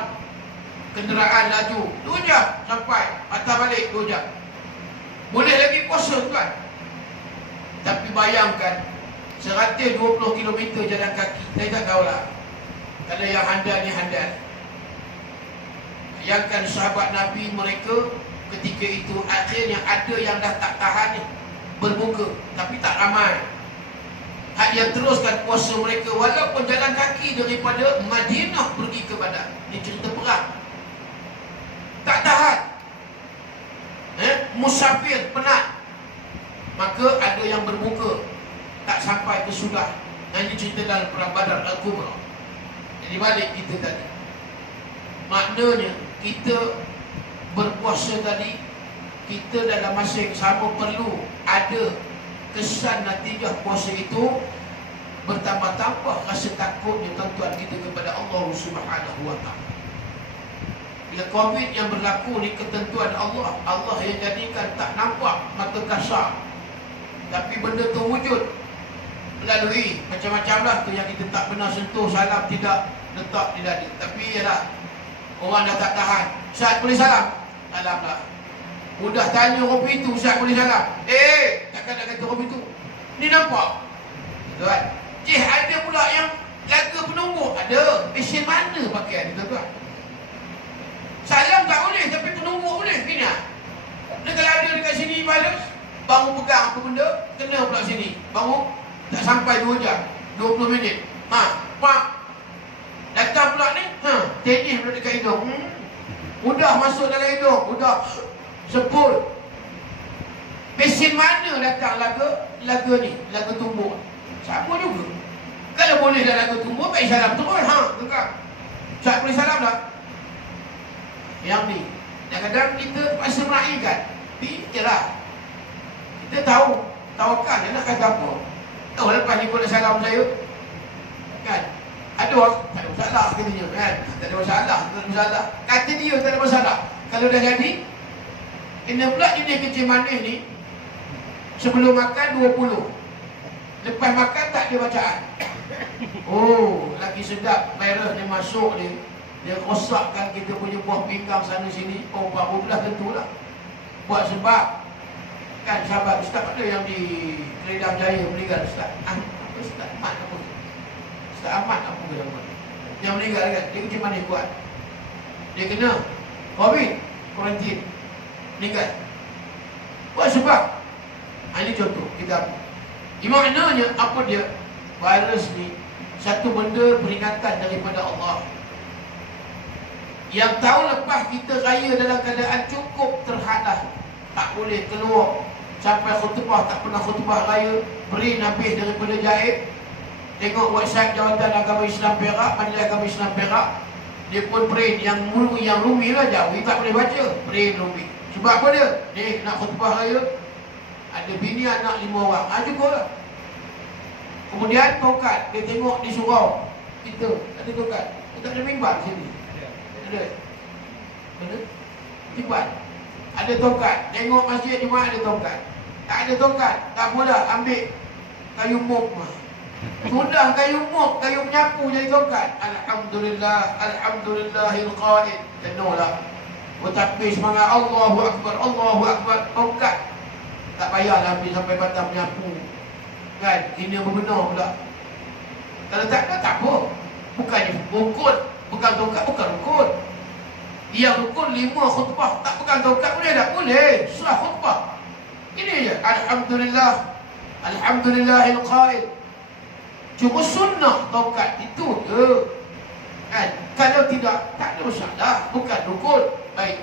kenderaan laju 2 jam sampai, patah balik 2 jam. Boleh lagi puasa tuan. Tapi bayangkan 120 kilometer jalan kaki. Saya tak tahulah kalau yang handal ni handal. Bayangkan sahabat Nabi mereka ketika itu akhirnya ada yang dah tak tahan ni, berbuka, tapi tak ramai. Hak yang teruskan puasa mereka walaupun jalan kaki daripada Madinah pergi ke Badar. Ini cerita perang. Tak tahan. Musafir, penat. Maka ada yang berbuka, tak sampai ke sudah. Ini cerita dalam perang Badar Al-Kubra. Jadi balik kita tadi, maknanya kita berpuasa tadi, kita dalam masa yang sama perlu ada kesan natijah puasa itu, bertambah-tambah rasa takutnya tuan-tuan kita kepada Allah Subhanahu wa ta'ala. Bila Covid yang berlaku ni ketentuan Allah, Allah yang jadikan tak nampak mata kasar, tapi benda tu wujud melalui macam-macam lah tu yang kita tak pernah sentuh, salam tidak, letak tidak ada. Tapi ialah orang dah tak tahan. Ustaz boleh salam? Salam lah. Mudah tanya orang itu, Ustaz boleh salam? Takkan nak kata orang itu. Ni nampak tuan. Ada pula yang laga penunggu. Ada. Mesin mana pakai ada tuan? Salam tak boleh, tapi penunggu boleh. Bina. Dia kalau ada dekat sini balas, baru pegang apa benda, kena pula sini. Baru tak sampai 2 jam, 20 minit. Pak. Datang pula ni, tenis pula dekat hidung. Mudah masuk dalam hidung, mudah sepul. Mesin mana datang laga ni, laga tumbuk. Sama juga. Kalau boleh dah laga tumbuk, baik salam terus. Tukar. Ustaz boleh salam tak? Yang ni, kadang-kadang kita masa meraihkan, fikirlah. Kita tahu, tawakal dia nak kata apa. Tahu lepas ni pun salam saya, kan? Ada orang, tak ada masalah katanya, kan? Tak ada masalah. Kata dia tak ada masalah. Kalau dah jadi, kena pula jenis kecil manis ni, sebelum makan 20. Lepas makan tak ada bacaan. Lagi sedap virus dia masuk dia. Dia rosakkan kita punya buah pinggang sana sini. Baru belah tentulah. Buat sebab, kan sahabat Ustaz ada yang di Keridang Jaya meninggal Ustaz. Ustaz Ahmad apa? Ustaz Ahmad apa yang meninggal kan? Dia kecil manis buat. Dia kena Covid, kuarantin, meninggal. Buat sebab. Ini contoh kita. Maknanya apa dia? Virus ni satu benda peringatan daripada Allah. Yang tahun lepas kita raya dalam keadaan cukup terhalang, tak boleh keluar, sampai khutbah tak pernah khutbah raya, beri habis daripada jahit. Tengok website Jawatan Agama Islam Perak, Majlis Agama Islam Perak, dia pun print yang rumi lah, jauh tak boleh baca, print rumi. Sebab apa dia? Dia nak khutbah raya, ada bini anak 5 orang, cukup lah. Kemudian tongkat, dia tengok di surau kita, ada tongkat, kita ada mimbar sini. Ada. Mana? Tibat. Ada tongkat. Tengok masjid Jumaat ada tongkat. Tak ada tongkat, tak apalah, ambil kayu mop. Sudah kayu mop, kayu penyapu jadi tongkat. Alhamdulillah, alhamdulillahil qaid. Tenanglah. Bertakbir semangat, Allahu Akbar, Allahu Akbar. Tongkat. Tak payahlah ambil sampai batang penyapu. Kan? Ini benar pula. Kalau tak ada, tak apa. Bukannya rukun. Bukan tongkat, bukan rukun. Yang rukun 5 khutbah. Tak pegang tongkat boleh tak? Boleh. Sah khutbah. Ini je. Alhamdulillah. Alhamdulillahil qaid. Cuma sunnah tongkat itu je. Kan? Kalau tidak, tak ada masalah. Bukan rukun. Baik.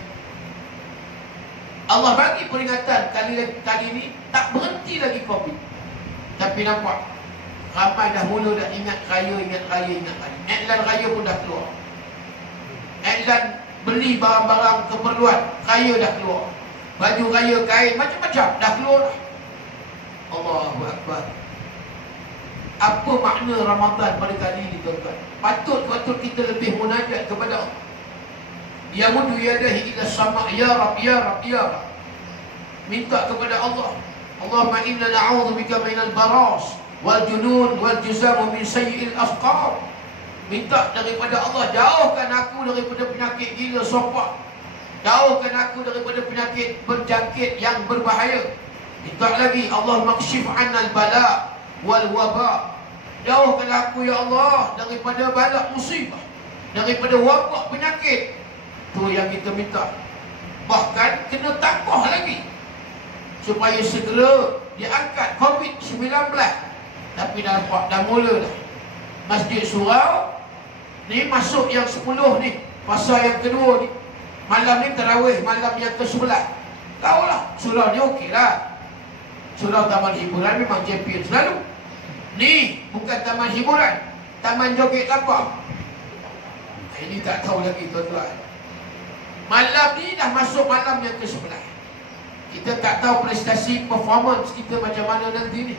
Allah bagi peringatan kali ni tak berhenti lagi Covid. Tapi nampak ramai dah mula dah ingat raya. Iklan raya pun dah keluar. Iklan beli barang-barang keperluan raya dah keluar. Baju raya, kain, macam-macam dah keluar. Allahu Akbar. Apa makna Ramadan pada kali ini tuan-tuan? Patut kita lebih munajat kepada Allah. Ya mudu yadahi ila sama' ya Rab, ya Rab, ya Rab. Minta kepada Allah. Allahumma inna na'udzubika minal baras wal junun wal juzamu min sayyi'il afqar. Minta daripada Allah, jauhkan aku daripada penyakit gila sopak, jauhkan aku daripada penyakit berjangkit yang berbahaya. Minta lagi, Allah makshif 'anal bala wal waba. Jauhkan aku ya Allah daripada bala musibah, daripada wabak penyakit. Tu yang kita minta. Bahkan kena tambah lagi supaya segera diangkat COVID-19. Tapi dah mula dah. Masjid Surau ni masuk yang 10 ni, fasa yang kedua ni. Malam ni tarawih, malam yang ke-11. Tahulah, surau ni okey lah. Surau taman hiburan memang champion selalu. Ni bukan taman hiburan, taman joget lapar. Ini tak tahu lagi tuan-tuan. Malam ni dah masuk malam yang ke-11. Kita tak tahu prestasi performance kita macam mana nanti ni.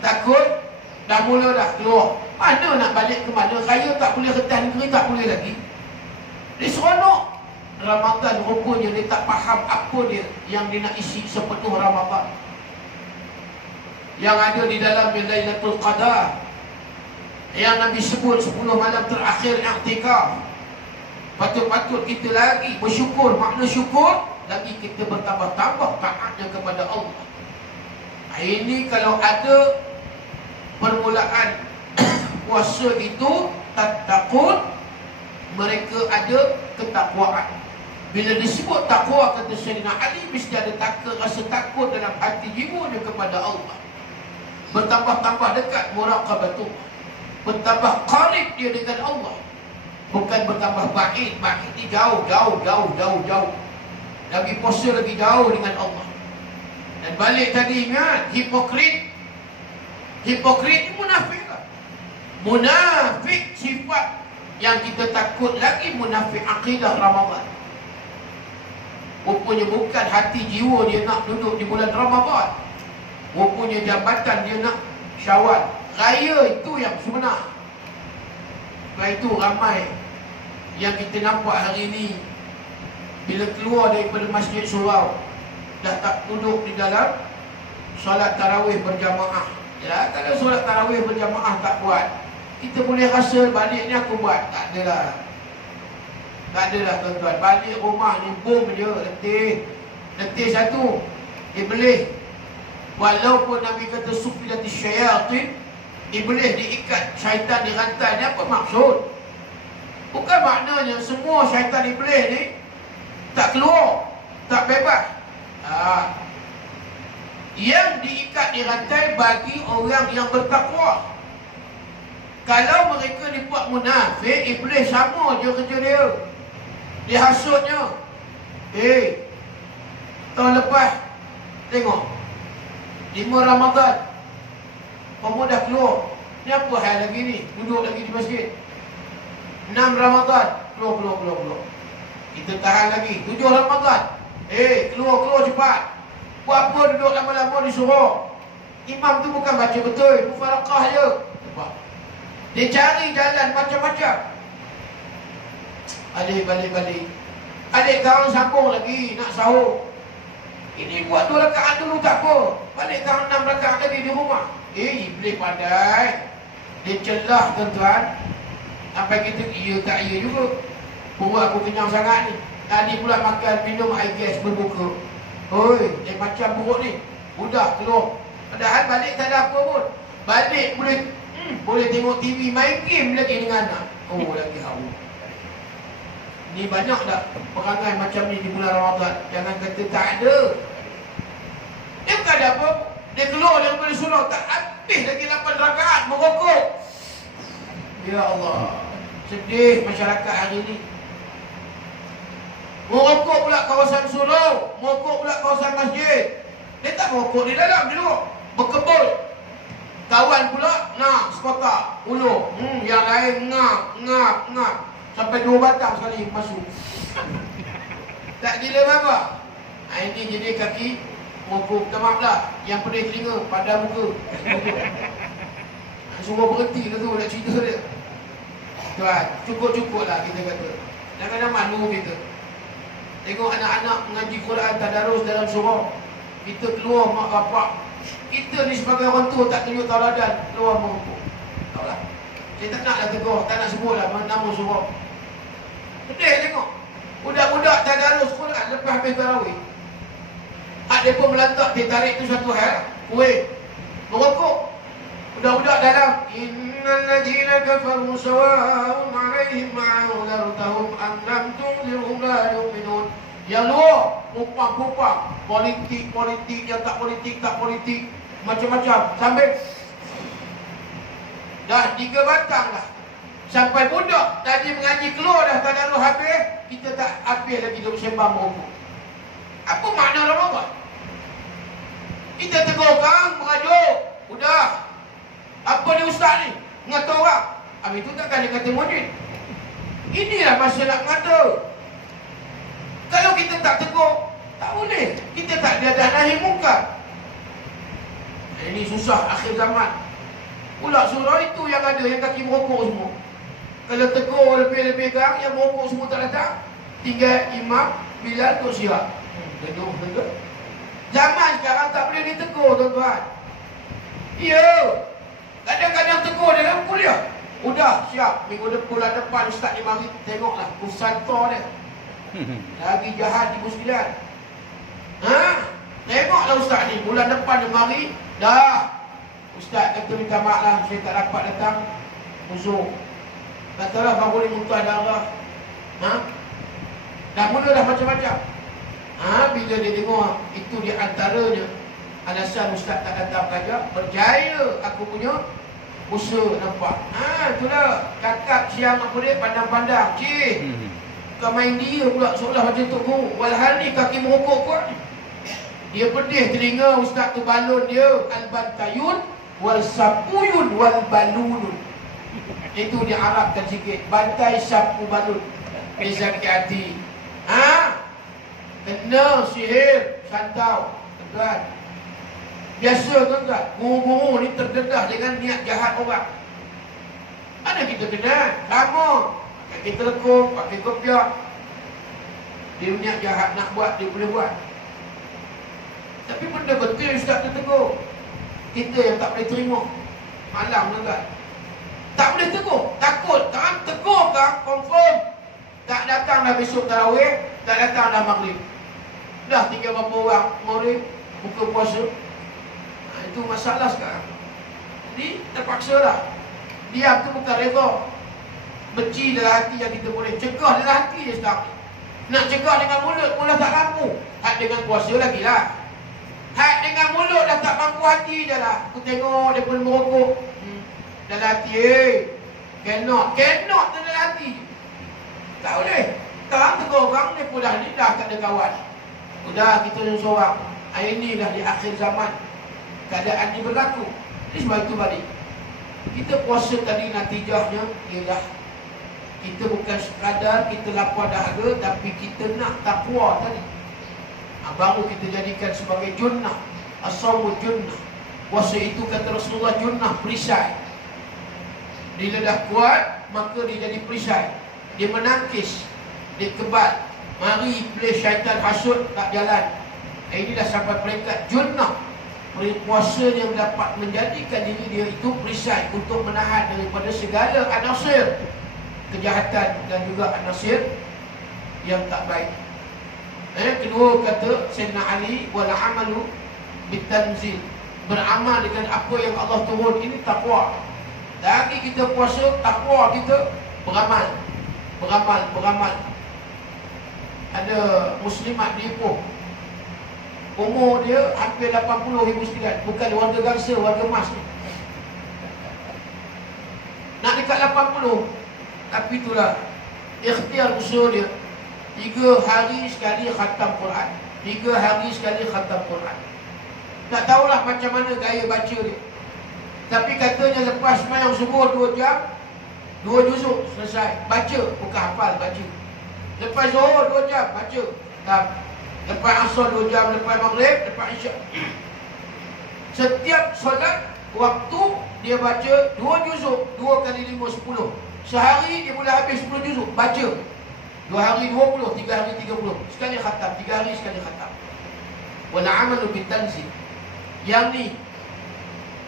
Takut dah mula dah keluar. Mana nak balik ke mana? Raya tak boleh, retan negeri tak boleh lagi. Dia seronok. Ramadan rupanya dia tak faham apa dia yang dia nak isi sepenuh Ramadan. Yang ada di dalam Lailatul Qadar, yang Nabi sebut 10 malam terakhir i'tikaf. Patut-patut kita lagi bersyukur. Makna syukur, lagi kita bertambah-tambah taatnya kepada Allah. Ini kalau ada permulaan puasa itu, takut mereka ada ketakwaan. Bila disebut takwa, kata Sayyidina Ali, mesti ada rasa takut dalam hati jiwanya kepada Allah. Bertambah-tambah dekat muraqabatuh, bertambah qarib dia dengan Allah. Bukan bertambah ba'id. Ba'id ni jauh. Lagi puasa lagi jauh dengan Allah. Dan balik tadi ingat, hipokrit ni munafik lah. Munafik sifat yang kita takut lagi, munafik akidah Ramadan. Rupanya bukan hati jiwa dia nak duduk di bulan Ramadan. Rupanya jabatan dia nak Syawal. Raya itu yang sebenar. Sebab itu ramai yang kita nampak hari ini, bila keluar daripada Masjid Surau, dah tak duduk di dalam solat tarawih berjamaah. Ya, kalau solat tarawih berjamaah tak buat, kita boleh rasa balik ni aku buat. Tak adalah tuan-tuan. Balik rumah ni bom je, letih satu. Iblis, walaupun Nabi kata sufilati syayatin, Iblis diikat, syaitan dirantai. Ni apa maksud? Bukan maknanya semua syaitan iblis ni tak keluar, tak bebas. Yang diikat dirantai bagi orang yang bertakwa. Kalau mereka ni buat munafik, iblis sama je kerja dia. Dia hasutnya. Tahun lepas tengok 5 Ramadan kamu dah keluar. Ni apa hal lagi ni? Duduk lagi di masjid. 6 Ramadan keluar. Kita tahan lagi. 7 Ramadan keluar cepat. Buat apa duduk lama-lama disuruh? Imam tu bukan baca betul, mufarakah je. Dia cari jalan macam-macam. Balik. Adik kawan sambung lagi nak sahur. Ini buat 2 rakaat dulu tak apa. Balik kawan 6 rakaat lagi di rumah. Iblis pandai. Dia celah tuan-tuan. Sampai kita iya tak iya juga. Perut aku kenyang sangat ni. Tadi pula makan minum air gas berbuka. Dia macam perut ni. Udah keluar. Padahal balik tak ada apa pun. Balik boleh tengok TV, main game lagi dengan anak. Lagi haus. Ni banyak tak perangai macam ni di bulan Ramadan. Jangan kata tak ada. Dia bukan ada apa. Dia keluar daripada surau, tak habis lagi 8 rakaat merokok. Ya Allah, sedih masyarakat hari ni. Merokok pula kawasan surau, merokok pula kawasan masjid. Dia tak merokok di dalam, di luar, berkebul. Kawan pula nak sekotak ulu. Yang lain ngap. Sampai 2 batang sekali masuk. Tak gila apa? Ini jadi kaki merokok. Minta maaf lah, yang pedih telinga, padam muka. Semua berhenti tu nak cerita dia. Tuan, cukup-cukup lah kita kata. Jangan malu kita. Tengok anak-anak mengaji Quran tadarus dalam surau. Kita keluar mak bapak Kita ni sebagai orang tua tak tunjuk tauladan, keluar merokok. Tahu lah. Saya tak naklah tegur, tak nak sebut lah nama suruh. Sedih tengok. Budak-budak tadarus sekolah lepas habis tarawih. Ada pun melantak, dia tarik tu satu hal. Kuih. Merokok. Budak-budak dalam. Innal ladzina kafaru sawa'un 'alaihim a'anzartahum am lam tunzirhum la yu'minun. Yang luar, pupang-pupang. Politik, yang tak politik. Macam-macam. Sambil. Dah 3 batang dah. Sampai budak tadi mengaji keluar dah tadarus habis, kita tak habis lagi duduk sembang merokok. Apa makna Ramadan? Kita tegur orang merajuk. Udah. Apa ni ustaz ni? Ngata orang. Habis tu takkan dia kata murid. Inilah masa nak ngata. Kalau kita tak tegur, tak boleh. Kita tak ada nahi munkar. Ini susah akhir zaman. Pula surah itu yang ada, yang kaki merokok semua. Kalau tegur lebih-lebih gang, yang merokok semua tak datang. Tinggal imam, Bilal, Tok Syirah. Tegur. Zaman sekarang tak boleh ditegur, tuan-tuan. Ya. Kadang-kadang tegur dalam kuliah. Udah, siap. Bulan depan Ustaz ni mari. Tengoklah, Kusantor dia. Lagi jahat Ibu sekalian. Tengoklah Ustaz ni. Bulan depan dia mari. Dah. Ustaz kata minta maaf lah, saya tak dapat datang. Musuh. Katalah kau boleh muntah darah. Dah mula dah macam-macam. Bila dia tengok itu di antaranya alasan Ustaz tak datang kerja, percaya aku punya usaha nampak. Itulah cakap siang apa dia pandang-pandang. Cik, kau main dia pula seolah macam tu guru. Walhal ni kaki merokok kuat. Dia pedih telinga Ustaz tu balun dia al-bantayun wal sapuyun wal balunun. Itu dia Arabkan sikit. Bantai, sapu, balun. Sakit hati. Kena sihir, santau. Tuan. Biasa tuan-tuan. Guru-guru ni terdedah dengan niat jahat orang. Mana kita kena? Sama. Pakai telekong, pakai kopiah. Dia niat jahat nak buat, dia boleh buat. Tapi benda betul Ustaz tu tegur. Kita yang tak boleh terima. Malam tuan-tuan. Tak boleh tegur. Takut. Tak tegur kan? Confirm. Tak datang dah besok tarawih. Tak datang dah maghrib. Dah tinggal berapa orang maghrib. Buka puasa. Itu masalah sekarang. Jadi terpaksa lah. Diam tu bukan reda. Benci dalam hati yang kita boleh cegah dalam hati je sekarang. Nak cegah dengan mulut mula tak mampu. Had dengan puasa lagi lah. Had dengan mulut dah tak mampu hati je lah. Aku tengok dia pun merokok. Dalam hati, cannot dalam hati. Tak boleh. Sekarang tegur orang, dia pun dah ni, dah tak ada kawan. Udah kita ni seorang. Ini dah di akhir zaman. Keadaan ni berlaku. Jadi sebab itu balik. Kita puasa tadi natijahnya ialah kita bukan sekadar kita lapar dahaga, tapi kita nak takwa tadi. Baru kita jadikan sebagai junnah. As-sawmu junnah. Puasa itu kata Rasulullah junnah, perisai. Bila dah kuat, maka dia jadi perisai. Dia menangkis, dia kebat. Mari boleh syaitan hasut, tak jalan. Ini dah sampai peringkat junnah. Puasa yang dapat menjadikan diri dia itu perisai untuk menahan daripada segala anasir kejahatan dan juga anasir yang tak baik. Kedua kata Sayyidina Ali, wal amalu bitanzil. Beramal dengan apa yang Allah turun, ini takwa. Lagi kita puasa, takwa kita beramal. Ada muslimat di Ipoh. Umur dia hampir 80 Ibu sekalian. Bukan warga gangsa, warga emas ni. Nak dekat 80. Tapi itulah ikhtiar usaha dia. 3 hari sekali khatam Quran. 3 hari sekali khatam Quran. Tak tahulah macam mana gaya baca dia. Tapi katanya lepas sembahyang subuh 2 jam, 2 juzuk selesai. Baca, bukan hafal, baca. Lepas zuhur 2 jam, baca. Lepas asar 2 jam, lepas maghrib, lepas isyak. Setiap solat, waktu dia baca 2 juzuk. 2 kali 5, 10. Sehari dia boleh habis 10 juzuk, baca. 2 hari 20, 3 hari 30. Sekali khatam, 3 hari sekali khatam. Wala amalu bitanzil. Yang ni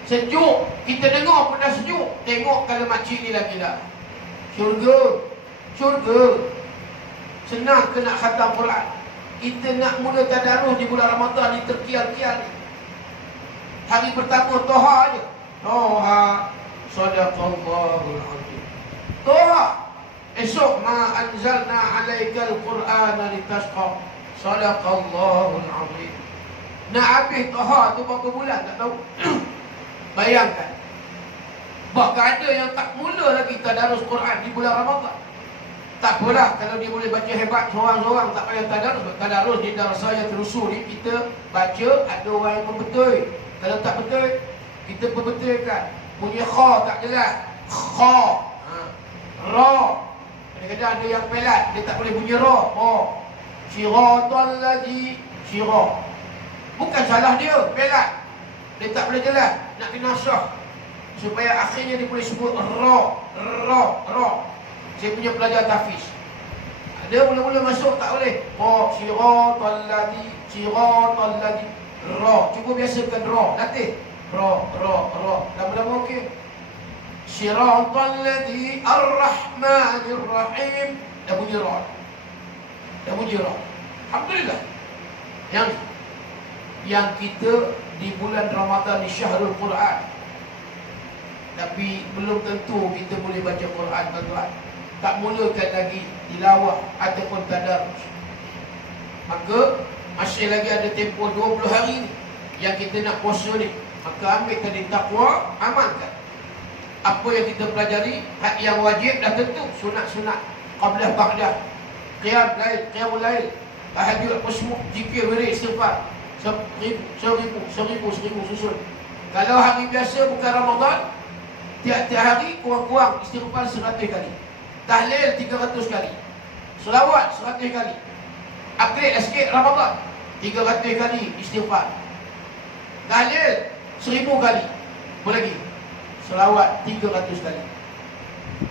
sejuk, kita dengar pun dah sejuk. Tengok kalau makcik ni lagi dah. Syurga. Senang ke nak khatam Quran? Kita nak mula tadarus di bulan Ramadan ni terkial-kial ni. Hari pertama Toha je. Toha, sadaqallahul azim. Toha. Esok ma anzalna alaikal Qur'ana litasqa. Sadaqallahul azim. Nak habis Toha tu berapa bulan tak tahu. Bayangkan. Bahkan ada yang tak mula lagi tadarus Quran di bulan Ramadan. Tak apalah kalau dia boleh baca hebat seorang-seorang, tak payah tadarus. Tadarus di darasaya terusul ni kita baca, ada orang yang membetul. Kalau tak betul, kita perbetulkan. Punya kha tak jelas. Kha. Ra. Kadang-kadang ada yang pelat, dia tak boleh bunyi ra. Syiratal ladzi syirah. Bukan salah dia, pelat. Dia tak boleh jelas, nak kena syah. Supaya akhirnya dia boleh sebut ra. Saya punya pelajar tahfiz. Dia mula-mula masuk tak boleh. Syiratal ladzi ra. Cuba biasakan ra. Latih. Ra. Lama-lama okey. Syiratal ladzi ar-rahmanir rahim. Dah bunyi ra. Alhamdulillah. Yang kita di bulan Ramadan di Syahrul Quran. Tapi belum tentu kita boleh baca Quran, tuan-tuan. Tak mulakan lagi tilawah ataupun tadarus. Maka masih lagi ada tempoh 20 hari ni yang kita nak puasa ni. Maka ambil tadi takwa, amalkan. Apa yang kita pelajari, hak yang wajib dah tentu, sunat-sunat, qablah ba'dah, qiyamul lail, tahajud apa semua, zikir, wirid, istighfar. Seribu susun. Kalau hari biasa bukan Ramadan, tiap-tiap hari kurang-kurang istighfar 100 kali, tahlil 300 kali, selawat 100 kali. Upgrade sikit Ramadan, 300 kali istighfar, tahlil 1000 kali, apa lagi? Selawat 300 kali.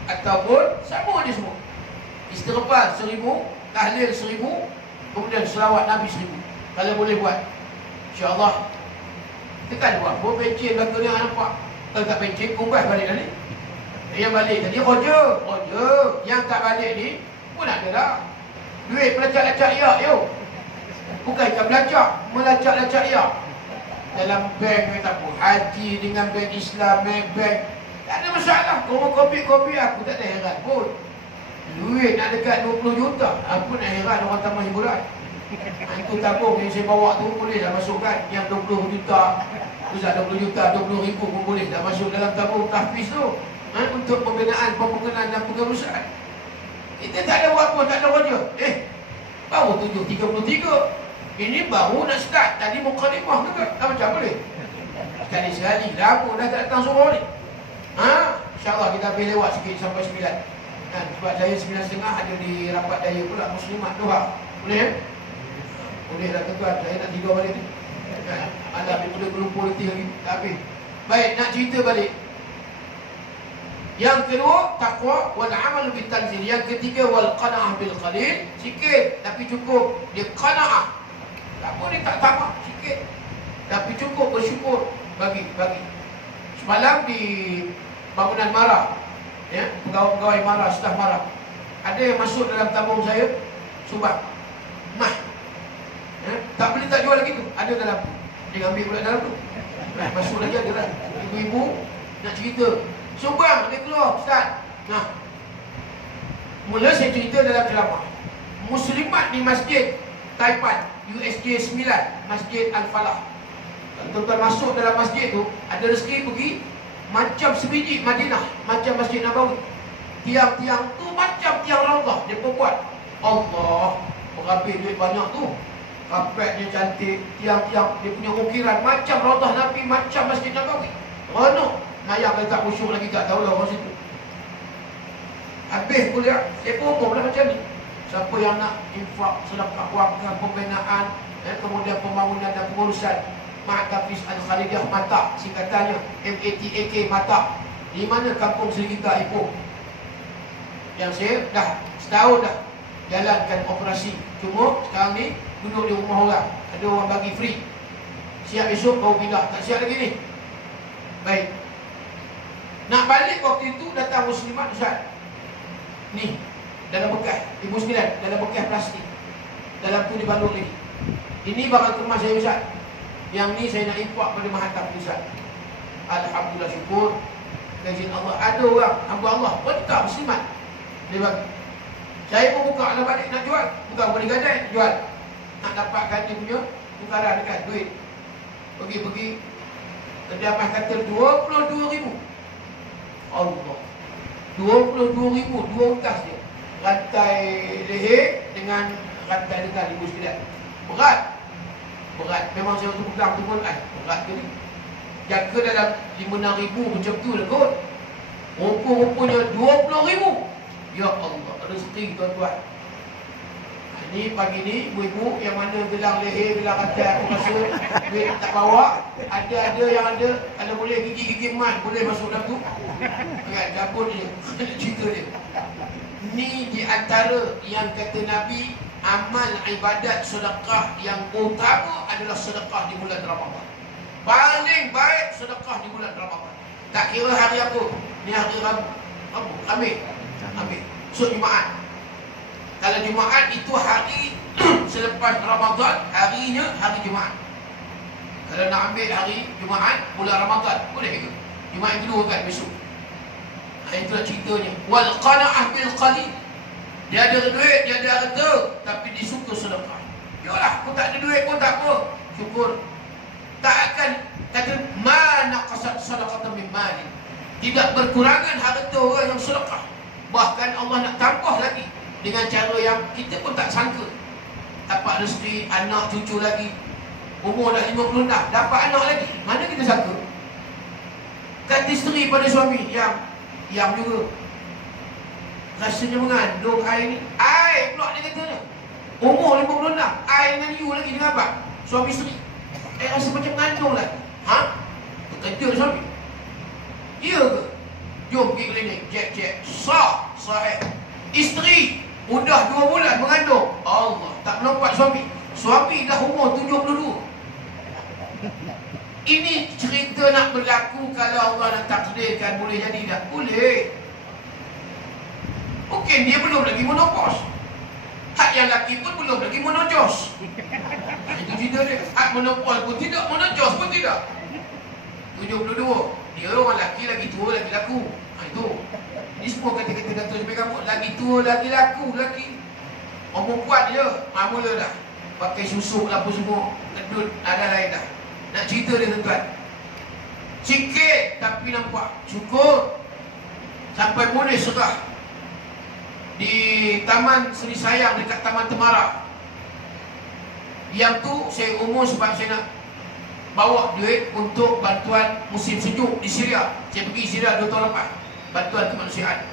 Ataupun sama je semua, istighfar 1000, tahlil 1000, kemudian selawat Nabi 1000. Kalau boleh buat, InsyaAllah. Kita kan buat apa, pencen belakang ni nampak. Kalau tak pencen, kumbas balik dah ni. Yang balik tadi, roja. Yang tak balik ni pun ada lah. Duit melacak-lacak yak, yo. Bukan ikan melacak yak. Dalam bank ni tak apa. Haji dengan bank Islam, bank. Tak ada masalah. Kau kopi aku tak ada heran pun. Duit nak dekat 20 juta. Apa nak heran orang tambah hiburan. Itu tabung yang saya bawa tu boleh dah masukkan. Yang 20 juta, 20 juta, 20 ribu pun boleh dah masuk dalam tabung tahfiz tu. Untuk pembinaan, pembangunan dan pengurusan. Kita tak ada buat apa, tak ada roja. Baru 7.33. Ini baru nak start. Tadi mukadimah ke tak? Tak macam boleh. Sekali-sekali. Lama dah tak datang suruh ni. InsyaAllah kita habis lewat sikit sampai 9. Sebab saya 9.30 ada di rapat daya pula Muslimat Doha. Boleh? Boleh lah tuan-tuan. Saya nak tidur balik ni. Alah, daripada gelumpur letih lagi. Tak habis. Baik, nak cerita balik. Yang kedua, taqwa wal amal bil tanzil. Yang ketiga, wal qana'ah bil qalil. Sikit tapi cukup. Dia qana'ah. Tak apa dia tak tamak, sikit tapi cukup, bersyukur. Bagi. Semalam di bangunan Marah, ya, pegawai-pegawai Marah, staf Marah, ada yang masuk dalam tabung saya sumbang mah. Tak boleh tak jual lagi tu. Ada dalam tu. Dia ambil pula dalam tu. Masuk lagi ada lah. Ibu-ibu nak cerita. Sumbang, dia keluar, Ustaz. Mula saya cerita dalam ceramah. Muslimat di masjid Taipan, USJ 9, Masjid Al-Falah. Tuan-tuan masuk dalam masjid tu, ada rezeki pergi macam sebiji Madinah, macam Masjid Nabawi. Tiang-tiang tu macam tiang Raudhah. Dia buat Allah, berhabis duit banyak tu. Kapetnya cantik, tiang-tiang dia punya ukiran macam Raudhah Nabi, macam Masjid Nabawi. Renuk, mayang letak khusyuk lagi, tak tahulah orang situ. Habis kuliah, saya pun umumlah macam ni. Siapa yang nak infak, sedekah, wakaf, pembinaan, kemudian pembangunan dan pengurusan Ma'tafis Al-Khalidiyah Mata, singkatannya MATAK Mata. Di mana kampung Seri Kita Ipoh. Yang saya dah setahun dah jalankan operasi. Cuma sekarang ni duduk di rumah orang. Ada orang bagi free. Siap esok baru pindah. Tak siap lagi ni. Baik. Nak balik waktu itu datang muslimat, Ustaz. Ni, dalam bekas. Ibu sekalian, dalam bekas plastik. Dalam tu dibalut lagi. Ini barang kemas saya, Ustaz. Yang ni saya nak import pada Mahathir, Ustaz. Alhamdulillah, syukur. Izin Allah. Ada orang, hamba Allah, wanita muslimat. Dia bagi. Saya pun buka lah balik nak jual. Bukan boleh gadai, jual. Nak dapatkan dia punya tukaran dekat duit. Pergi-pergi. Kedai mas kata 22,000. Allah. 22,000, dua utas dia. Rantai leher dengan rantai dekat ibu sekalian. Berat. Berat. Memang saya waktu pegang tu pun, berat ke ni. Jaga dalam 5-6,000 macam tu lah kot. Rupa-rupanya 20,000. Ya Allah, rezeki tuan-tuan. Ni pagi ni, ibu-ibu yang mana gelang leher, gelang rantai, aku rasa duit tak bawa. Ada yang ada, kalau boleh gigi-gigi emas, boleh masuk dalam tu. Kan, dapur dia, cerita dia. Ni di antara yang kata Nabi, amal ibadat sedekah yang utama adalah sedekah di bulan Ramadan. Paling baik sedekah di bulan Ramadan. Tak kira hari apa. Ni hari Rabu, Khamis. So Jumaat. Kalau Jumaat itu hari selepas Ramadan, harinya hari Jumaat. Kalau nak ambil hari Jumaat bulan Ramadan, boleh ke? Jumaat kedua kan besok. Itulah ceritanya. Wal qana'ah bil qalil. Dia ada duit, dia ada harta, tapi dia suka sedekah. Yalah, aku tak ada duit pun tak apa. Syukur. Tak akan kata mana qasad sadaqatan min mali. Tidak berkurangan harta orang yang sedekah. Bahkan Allah nak tambah lagi dengan cara yang kita pun tak sangka. Dapat rezeki, anak cucu lagi. Umur dah 56, dapat anak lagi. Mana kita sangka? Kata isteri pada suami yang juga rasanya mengandung air ni. Air pula dia kata. Umur 56, air dengan you lagi dengan abang. Suami isteri. Rasa macam mengandung lagi. Terkejut suami. Ya ke? Jom pergi klinik, cek. Sahih. Isteri sudah 2 bulan mengandung. Allah, tak melompat suami. Suami dah umur 72. Ini cerita nak berlaku kalau Allah nak takdirkan, boleh jadi tak? Boleh. Mungkin dia belum lagi menopause. Hak yang laki pun belum lagi menojos. Itu cerita dia. Hak monopol pun tidak, menojos pun tidak. 72. Dia orang laki lagi tua lagi laku. Itu. Ini semua kata-kata Datuk Syamil Kamut. Lagi tua lagi laku lagi. Orang perempuan je. Mula dah. Pakai susuk apa semua. Kedut ada lain dah. Nak cerita dia tuan-tuan. Sikit tapi nampak. Syukur. Sampai boleh serah. Di Taman Seri Sayang dekat Taman Temara. Yang tu saya umur sebab saya nak bawa duit untuk bantuan musim sejuk di Syria. Saya pergi Syria 2 tahun lepas. Bantuan kemanusiaan.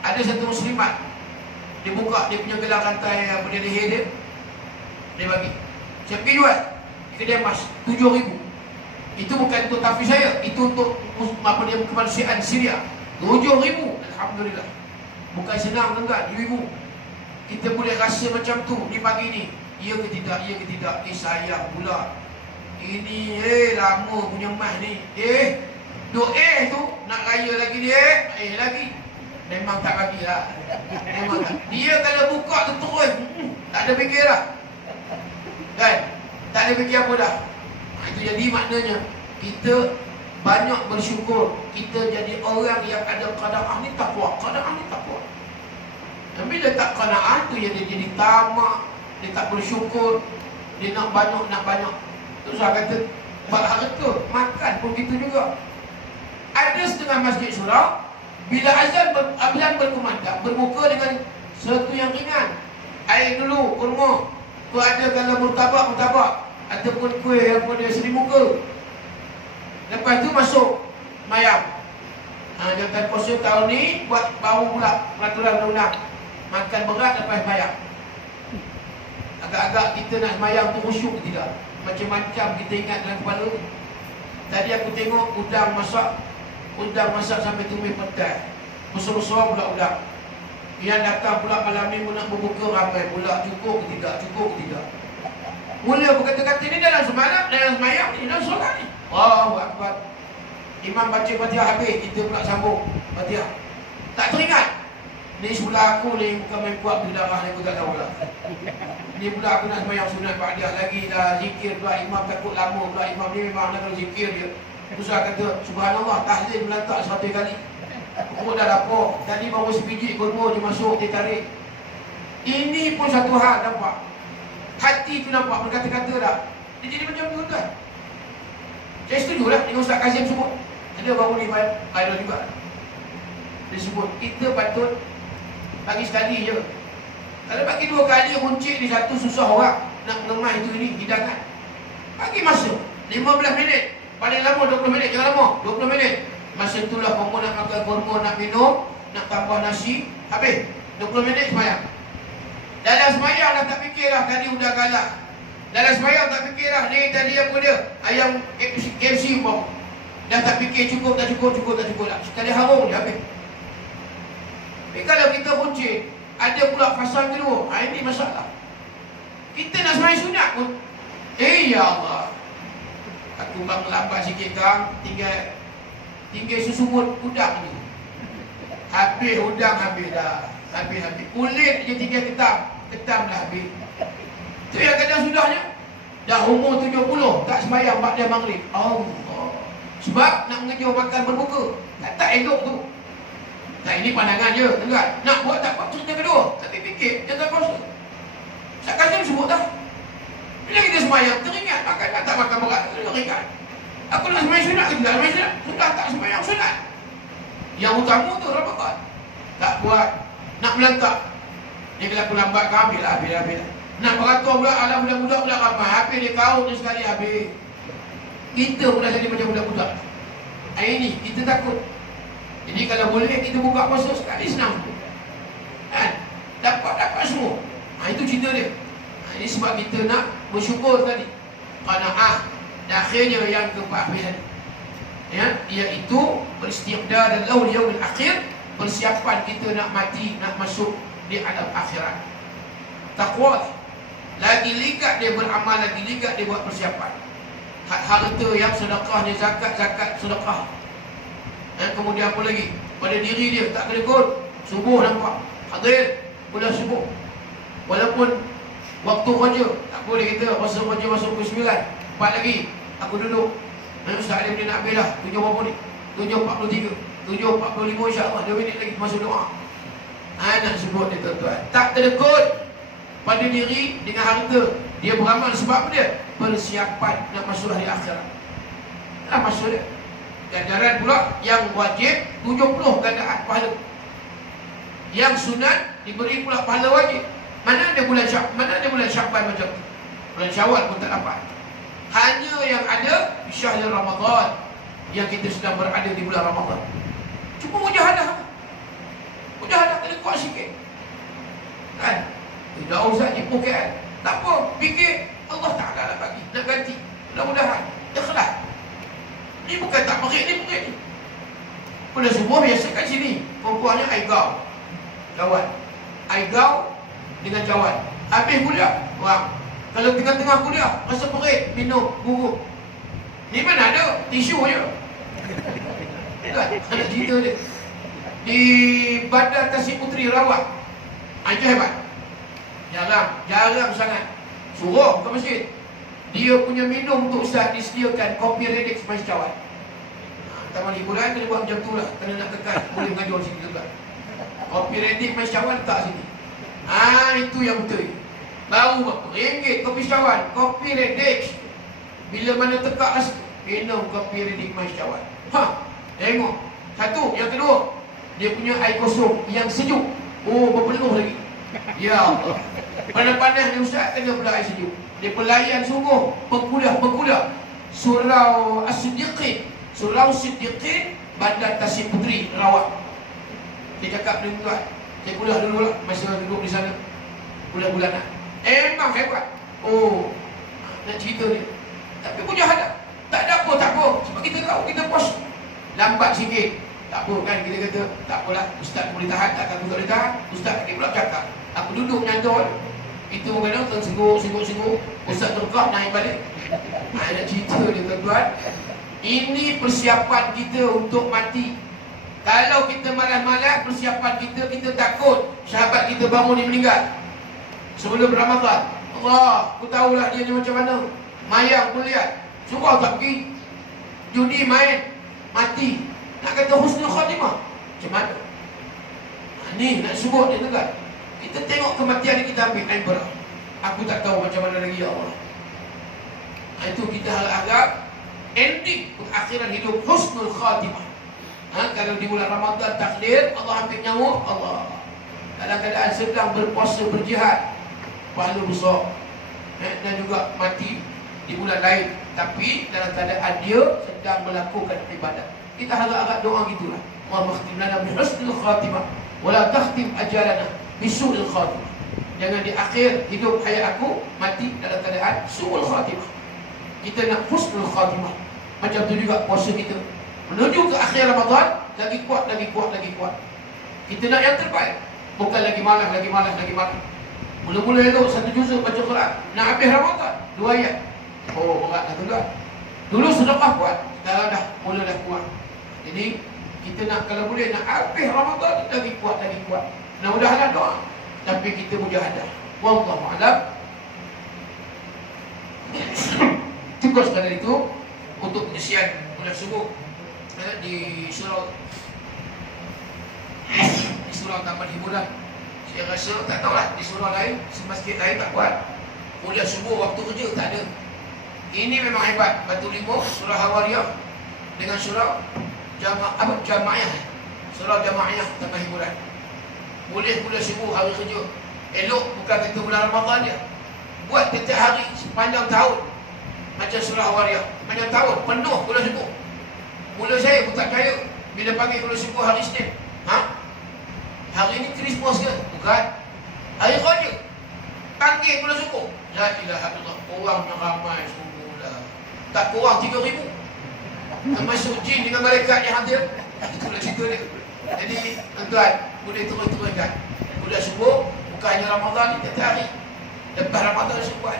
Ada satu muslimat. Dia buka dia punya gelang rantai apa dia leher dia. Dia bagi. Saya pergi jual. Kedai emas 7,000. Itu bukan untuk tafiz saya. Itu untuk apa dia kemanusiaan Syria. 7,000. Alhamdulillah. Bukan senang tuan-tuan, ibu-ibu. Kita boleh rasa macam tu di pagi ni. Ya ke tidak? Sayang pula. Ini lama punya emas ni. Duk tu nak raya lagi dia. Lagi. Memang tak bagilah. Memang tak. Dia kalau buka tu terus tak ada fikir lah. Kan? Tak ada fikir apa dah. Itu jadi maknanya kita banyak bersyukur. Kita jadi orang yang ada qanaah ni takwa. Qanaah ni takwa. Dan bila tak qanaah tu dia jadi tamak. Dia tak bersyukur. Dia nak banyak. Terus saya kata bak harta, makan pun gitu juga. Ada setengah masjid surau, bila azan berkumandang, berbuka dengan sesuatu yang ringan. Air dulu, kurma. Tu ada kalau murtabak ataupun kuih apa dia seri muka. Lepas tu masuk mayam. Jangan puasa tahun ni buat baru pula peraturan undang-undang. Makan berat lepas mayam. Agak-agak kita nak mayam tu khusyuk ke tidak? Macam-macam kita ingat dalam kepala ni. Tadi aku tengok udang masak sampai tumis petai. Besar-besar pula udang. Yang datang pula malam ni nak berbuka ramai pula. Cukup ke tidak? Mula berkata-kata ni dalam semalam, dalam yang semayang ni, dah solat ni. Allahu Akbar. Imam baca Fatihah habis, kita pula sambung Fatihah. Tak teringat. Ni sebelah aku ni bukan main kuat berdarah ni, aku tak tahu lah. Ni pula aku nak semayang sunat Ba'diyah lagi dah zikir pula. Imam takut lama pula. Imam ni memang nak kalau zikir dia. Terus saya kata, subhanallah, tahlil melantak 100 kali. Aku dah lapar. Tadi baru sebiji kurma dia masuk, dia tarik. Ini pun satu hal nampak. Hati tu nampak, berkata-kata dah. Dia jadi macam tu tuan. Saya setuju lah dengan Ustaz Kazim sebut. Ada baru ni ada juga. Dia sebut, kita patut bagi sekali je. Kalau bagi 2 kali runcit di satu, susah orang nak mengemai itu ini hidangan. Bagi masa 15 minit. Paling lama 20 minit, jangan lama 20 minit. Masa itulah kamu nak makan kurma, nak minum, nak tambah nasi, habis 20 minit semayang. Dalam semayang dah tak fikir lah tadi udah galak. Dalam semayang tak fikir lah ni tadi apa dia, ayam KFC umpama. Dah tak fikir cukup tak cukup lah. Sekali harum dia habis. Tapi kalau kita runcit, ada pula fasa kedua, ini masalah. Kita nak semayang sunat pun, ya Allah, aku bang lambat sikit kang, tinggal susumut udang ni. Habis udang, habis dah. Habis. Kulit je tinggal ketam dah habis. Tu yang kadang sudahnya dah umur 70 tak sembahyang ba'da maghrib. Allah. Sebab nak mengejar makan berbuka. Tak elok tu. Nah, ini pandangan je, tuan. Nak buat tak apa cerita kedua. Tapi fikir, jangan kuasa. Ustaz Kazim sebut dah. Bila kita sembahyang, teringat makan tak makan berat, teringat. Aku nak sembahyang sunat ke tidak? Sembahyang sunat. Sudah tak sembahyang sunat. Yang utama tu Ramadan. Tak buat. Nak melantak. Dia bila aku lambat ke habis lah. Nak beratur pula, alam budak-budak pula ramai. Habis dia kau dia sekali habis. Kita pun dah jadi macam budak-budak. Ini kita takut. Jadi kalau boleh kita buka puasa sekali senang. Kan? Dapat semua. Itu cerita dia. Ini sebab kita nak bersyukur tadi. Qanaah. Dan akhirnya yang keempat ya, iaitu beristiqdad lahu liyaumil akhir, persiapan kita nak mati, nak masuk di alam akhirat. Takwa lagi ligat dia beramal, lagi ligat dia buat persiapan. Harta yang sedekahnya zakat sedekah. Dan kemudian apa lagi? Pada diri dia tak kelekut. Subuh nampak hadir bulan subuh. Walaupun waktu kerja tak boleh kita masa kerja masuk pukul 9. 4 lagi aku duduk. Ustaz Ali dia nak habis dah 7 berapa ni? 7.43, 7.45 insya-Allah 2 minit lagi masuk doa. Nak sebut dia tuan-tuan, tak terlekut pada diri dengan harta. Dia beramal sebab apa dia? Persiapan nak masuk hari akhirat. Masuk dia. Ganjaran pula yang wajib 70 gandaan pahala. Yang sunat diberi pula pahala wajib. Mana ada bulan Syakban macam tu. Bulan Syawal pun tak dapat. Hanya yang ada syahrul Ramadan, yang kita sedang berada di bulan Ramadan. Cuma mujahadah kena kuat sikit. Kan? Tidak usah dipukai. Tak apa, fikir Allah Ta'ala nak bagi, nak ganti. Mudah-mudahan ikhlas. Ni bukan tak merik ni. Pada semua biasa kat sini perempuannya aigau cawan. Aigau dengan cawan. Habis kuliah, wah. Kalau tengah-tengah kuliah rasa perit, minum bubuk. Ni mana ada tisu je. Kan? Ada cerita dia di Bandar Tasik Puteri Rawak. Itu hebat. Jarang sangat. Suruh ke masjid. Dia punya minum untuk ustaz disediakan kopi redik spice cawan. Taman hiburan kena buat macam tu lah. Kena nak tekan. Boleh mengajar sini juga. Kopi redik spice cawan letak sini. Itu yang betul. Baru berapa ringgit kopi cawan. Kopi redik. Bila mana tekak rasa, minum kopi redik spice cawan. Tengok. Satu. Yang kedua, dia punya air kosong yang sejuk. Berpeluh lagi. Ya Allah. Panas-panas ni ustaz kena pula air sejuk. Dia pelayan sungguh. Pengkuliah. Surau As-Siddiqin, Bandar Tasik Puteri Rawak. Dia cakap dengan tuan, saya kuliah dulu lah masa duduk di sana. Bulan-bulanan. Memang hebat. Nak cerita dia. Tapi mujahadah. Tak ada apa. Sebab kita tahu kita pos lambat sikit. Tak apa kan, kita kata tak apalah, ustaz boleh tahan, takkan aku tak boleh tahan. Ustaz tadi pula cakap, aku duduk nyantol. Itu kadang sengguh. Ustaz terkah naik balik. Nak cerita dia tuan-tuan. Ini persiapan kita untuk mati. Kalau kita malas-malas, persiapan kita takut sahabat kita bangun dia meninggal sebelum Ramadan. Allah, aku tahulah dia ni macam mana. Mayang melihat, surau tak pergi. Judi main, mati. Nak kata husnul khatimah, macam mana? Ni nak sebut dia tegak. Kita tengok kematian ni, kita ambil ibrah. Aku tak tahu macam mana lagi, ya Allah. Itu kita harap ending pengakhiran hidup husnul khatimah. Kalau di bulan Ramadan takdir Allah ambil nyawa Allah, dalam keadaan sedang berpuasa berjihad, pahala besar. Dan juga mati di bulan lain, tapi dalam keadaan dia sedang melakukan ibadat. Kita harap-harap doa gitulah. Allahumma khtim lana bi husnil khatimah wa la takhtim ajalana bi su'il khatimah. Jangan di akhir hidup hayat aku mati dalam keadaan su'ul khatimah. Kita nak husnul khatimah. Macam tu juga puasa kita, menuju ke akhir Ramadan, lagi kuat, lagi kuat, lagi kuat. Kita nak yang terbaik, bukan lagi malas, lagi malas, lagi malas. Mula-mula elok satu juzuk baca Quran, nak habis Ramadan 2 ayat. Oh, berat dah tuan. Dulu sedekah kuat, sekarang dah mula dah kuat. Jadi kita nak, kalau boleh nak habis Ramadan lagi kuat, lagi kuat. Mudah-mudahan doa, tapi kita mujahadah. Wallahu a'lam. Cukup sekadar itu untuk penyesian bulan subuh di surau Taman Hiburan. Saya rasa tak tahulah di surau lain, masjid lain tak buat kuliah subuh waktu kerja, tak ada. Ini memang hebat. Batu Limau, surau Hawariyah dengan surau Jamaiyah, surau Jamaiyah Taman Hiburan. Boleh kuliah subuh hari kerja. Elok bukan kata bulan Ramadan dia, buat setiap hari sepanjang tahun. Macam surah Hawariyah, macam tahun penuh kuliah subuh. Mula saya pun tak percaya bila panggil kuliah subuh hari Isnin. Hari ni Krismas ke? Bukan. Hari kerja panggil kuliah subuh. La ilaha illallah. Orangnya ramai sungguh dah. Tak kurang 3,000. Termasuk jin dengan malaikat yang hadir. Itulah cerita dia. Jadi tuan-tuan, boleh turun-turunkan kuliah subuh. Bukannya Ramadan ni tiap hari. Lepas Ramadan sempat.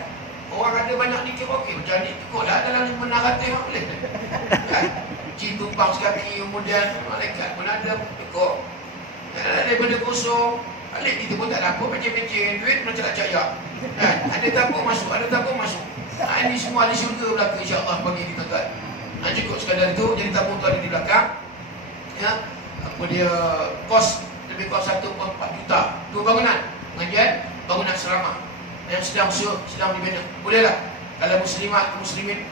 Orang ada banyak ni kira-kira macam ni, ikutlah dalam menara tengok boleh. Jin tumpang sekali, kemudian malaikat pun ada, ikut. Daripada kosong, balik kita pun tak ada apa, pencen-pencen, duit macam nak caya. Ada tabung masuk, ada tabung masuk. Ini semua di syurga belakang, insyaAllah bagi kita tuan. Cukup sekadar itu, jadi tabung tu ada di belakang. Apa dia, kos, lebih kos 1.4 juta. Dua bangunan, pengajian, bangunan asrama yang sedang dibina. Bolehlah kalau muslimat, muslimin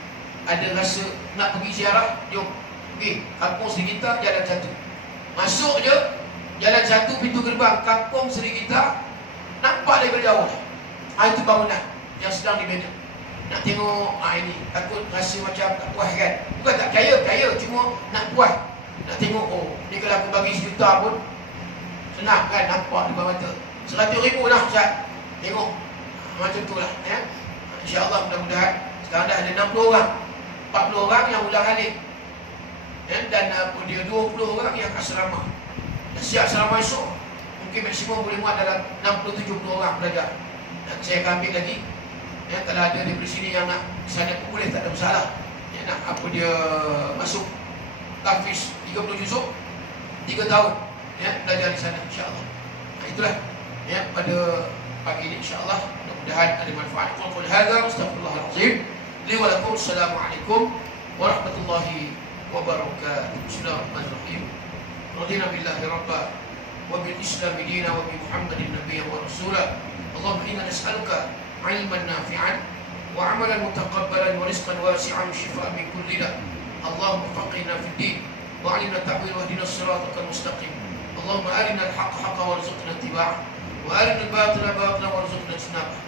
ada rasa nak pergi ziarah, jom pergi Kampung Seri Gitar, Jalan 1. Masuk je Jalan 1, pintu gerbang Kampung Seri Gitar, nampak daripada jauh. Itu bangunan yang sedang dibina. Nak tengok ini, takut rasa macam tak puas kan. Bukan tak kaya, cuma nak puas. Nak tengok, oh ni kalau aku bagi 1 juta pun senang kan, nampak di bawah mata. 100,000 lah Ustaz, tengok. Macam tu lah ya. InsyaAllah mudah-mudahan sekarang dah ada 60 orang, 40 orang yang ulang alik dan dia 20 orang yang asrama. Dah siap asrama esok. Mungkin maksimum boleh muat dalam 60-70 orang pelajar. Saya akan ambil lagi kalau ada daripada sini yang nak sana pun boleh, tak ada masalah. Nak apa dia masuk tahfiz 30 juzuk 3 tahun belajar di sana insyaAllah. Itulah pada pagi ini insyaAllah. Mudah-mudahan ada manfaat. Qul hadza astaghfirullahalazim li wa lakum. Assalamualaikum warahmatullahi wabarakatuh. Bismillahirrahmanirrahim. Radina billahi rabba wa bil islam dina wa bi Muhammadin nabiyyan wa rasula. Allahumma inna nas'aluka 'ilman nafi'an wa 'amalan mutaqabbalan wa rizqan wasi'an wa shifaa'an min kulli da'. Allahumma faqihna fid din wa 'allimna ta'wil wa hdina as-siratal mustaqim. Allahumma arina al-haqqa haqqan warzuqna ittiba'ah wa arina al-batila batilan warzuqna ijtinabah.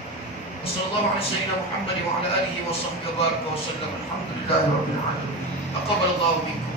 Wassallallahu ala sayyidina Muhammad wa ala alihi wa sahbihi wa baraka wa sallam. Alhamdulillahi rabbil alamin. Taqabbalallahu minkum.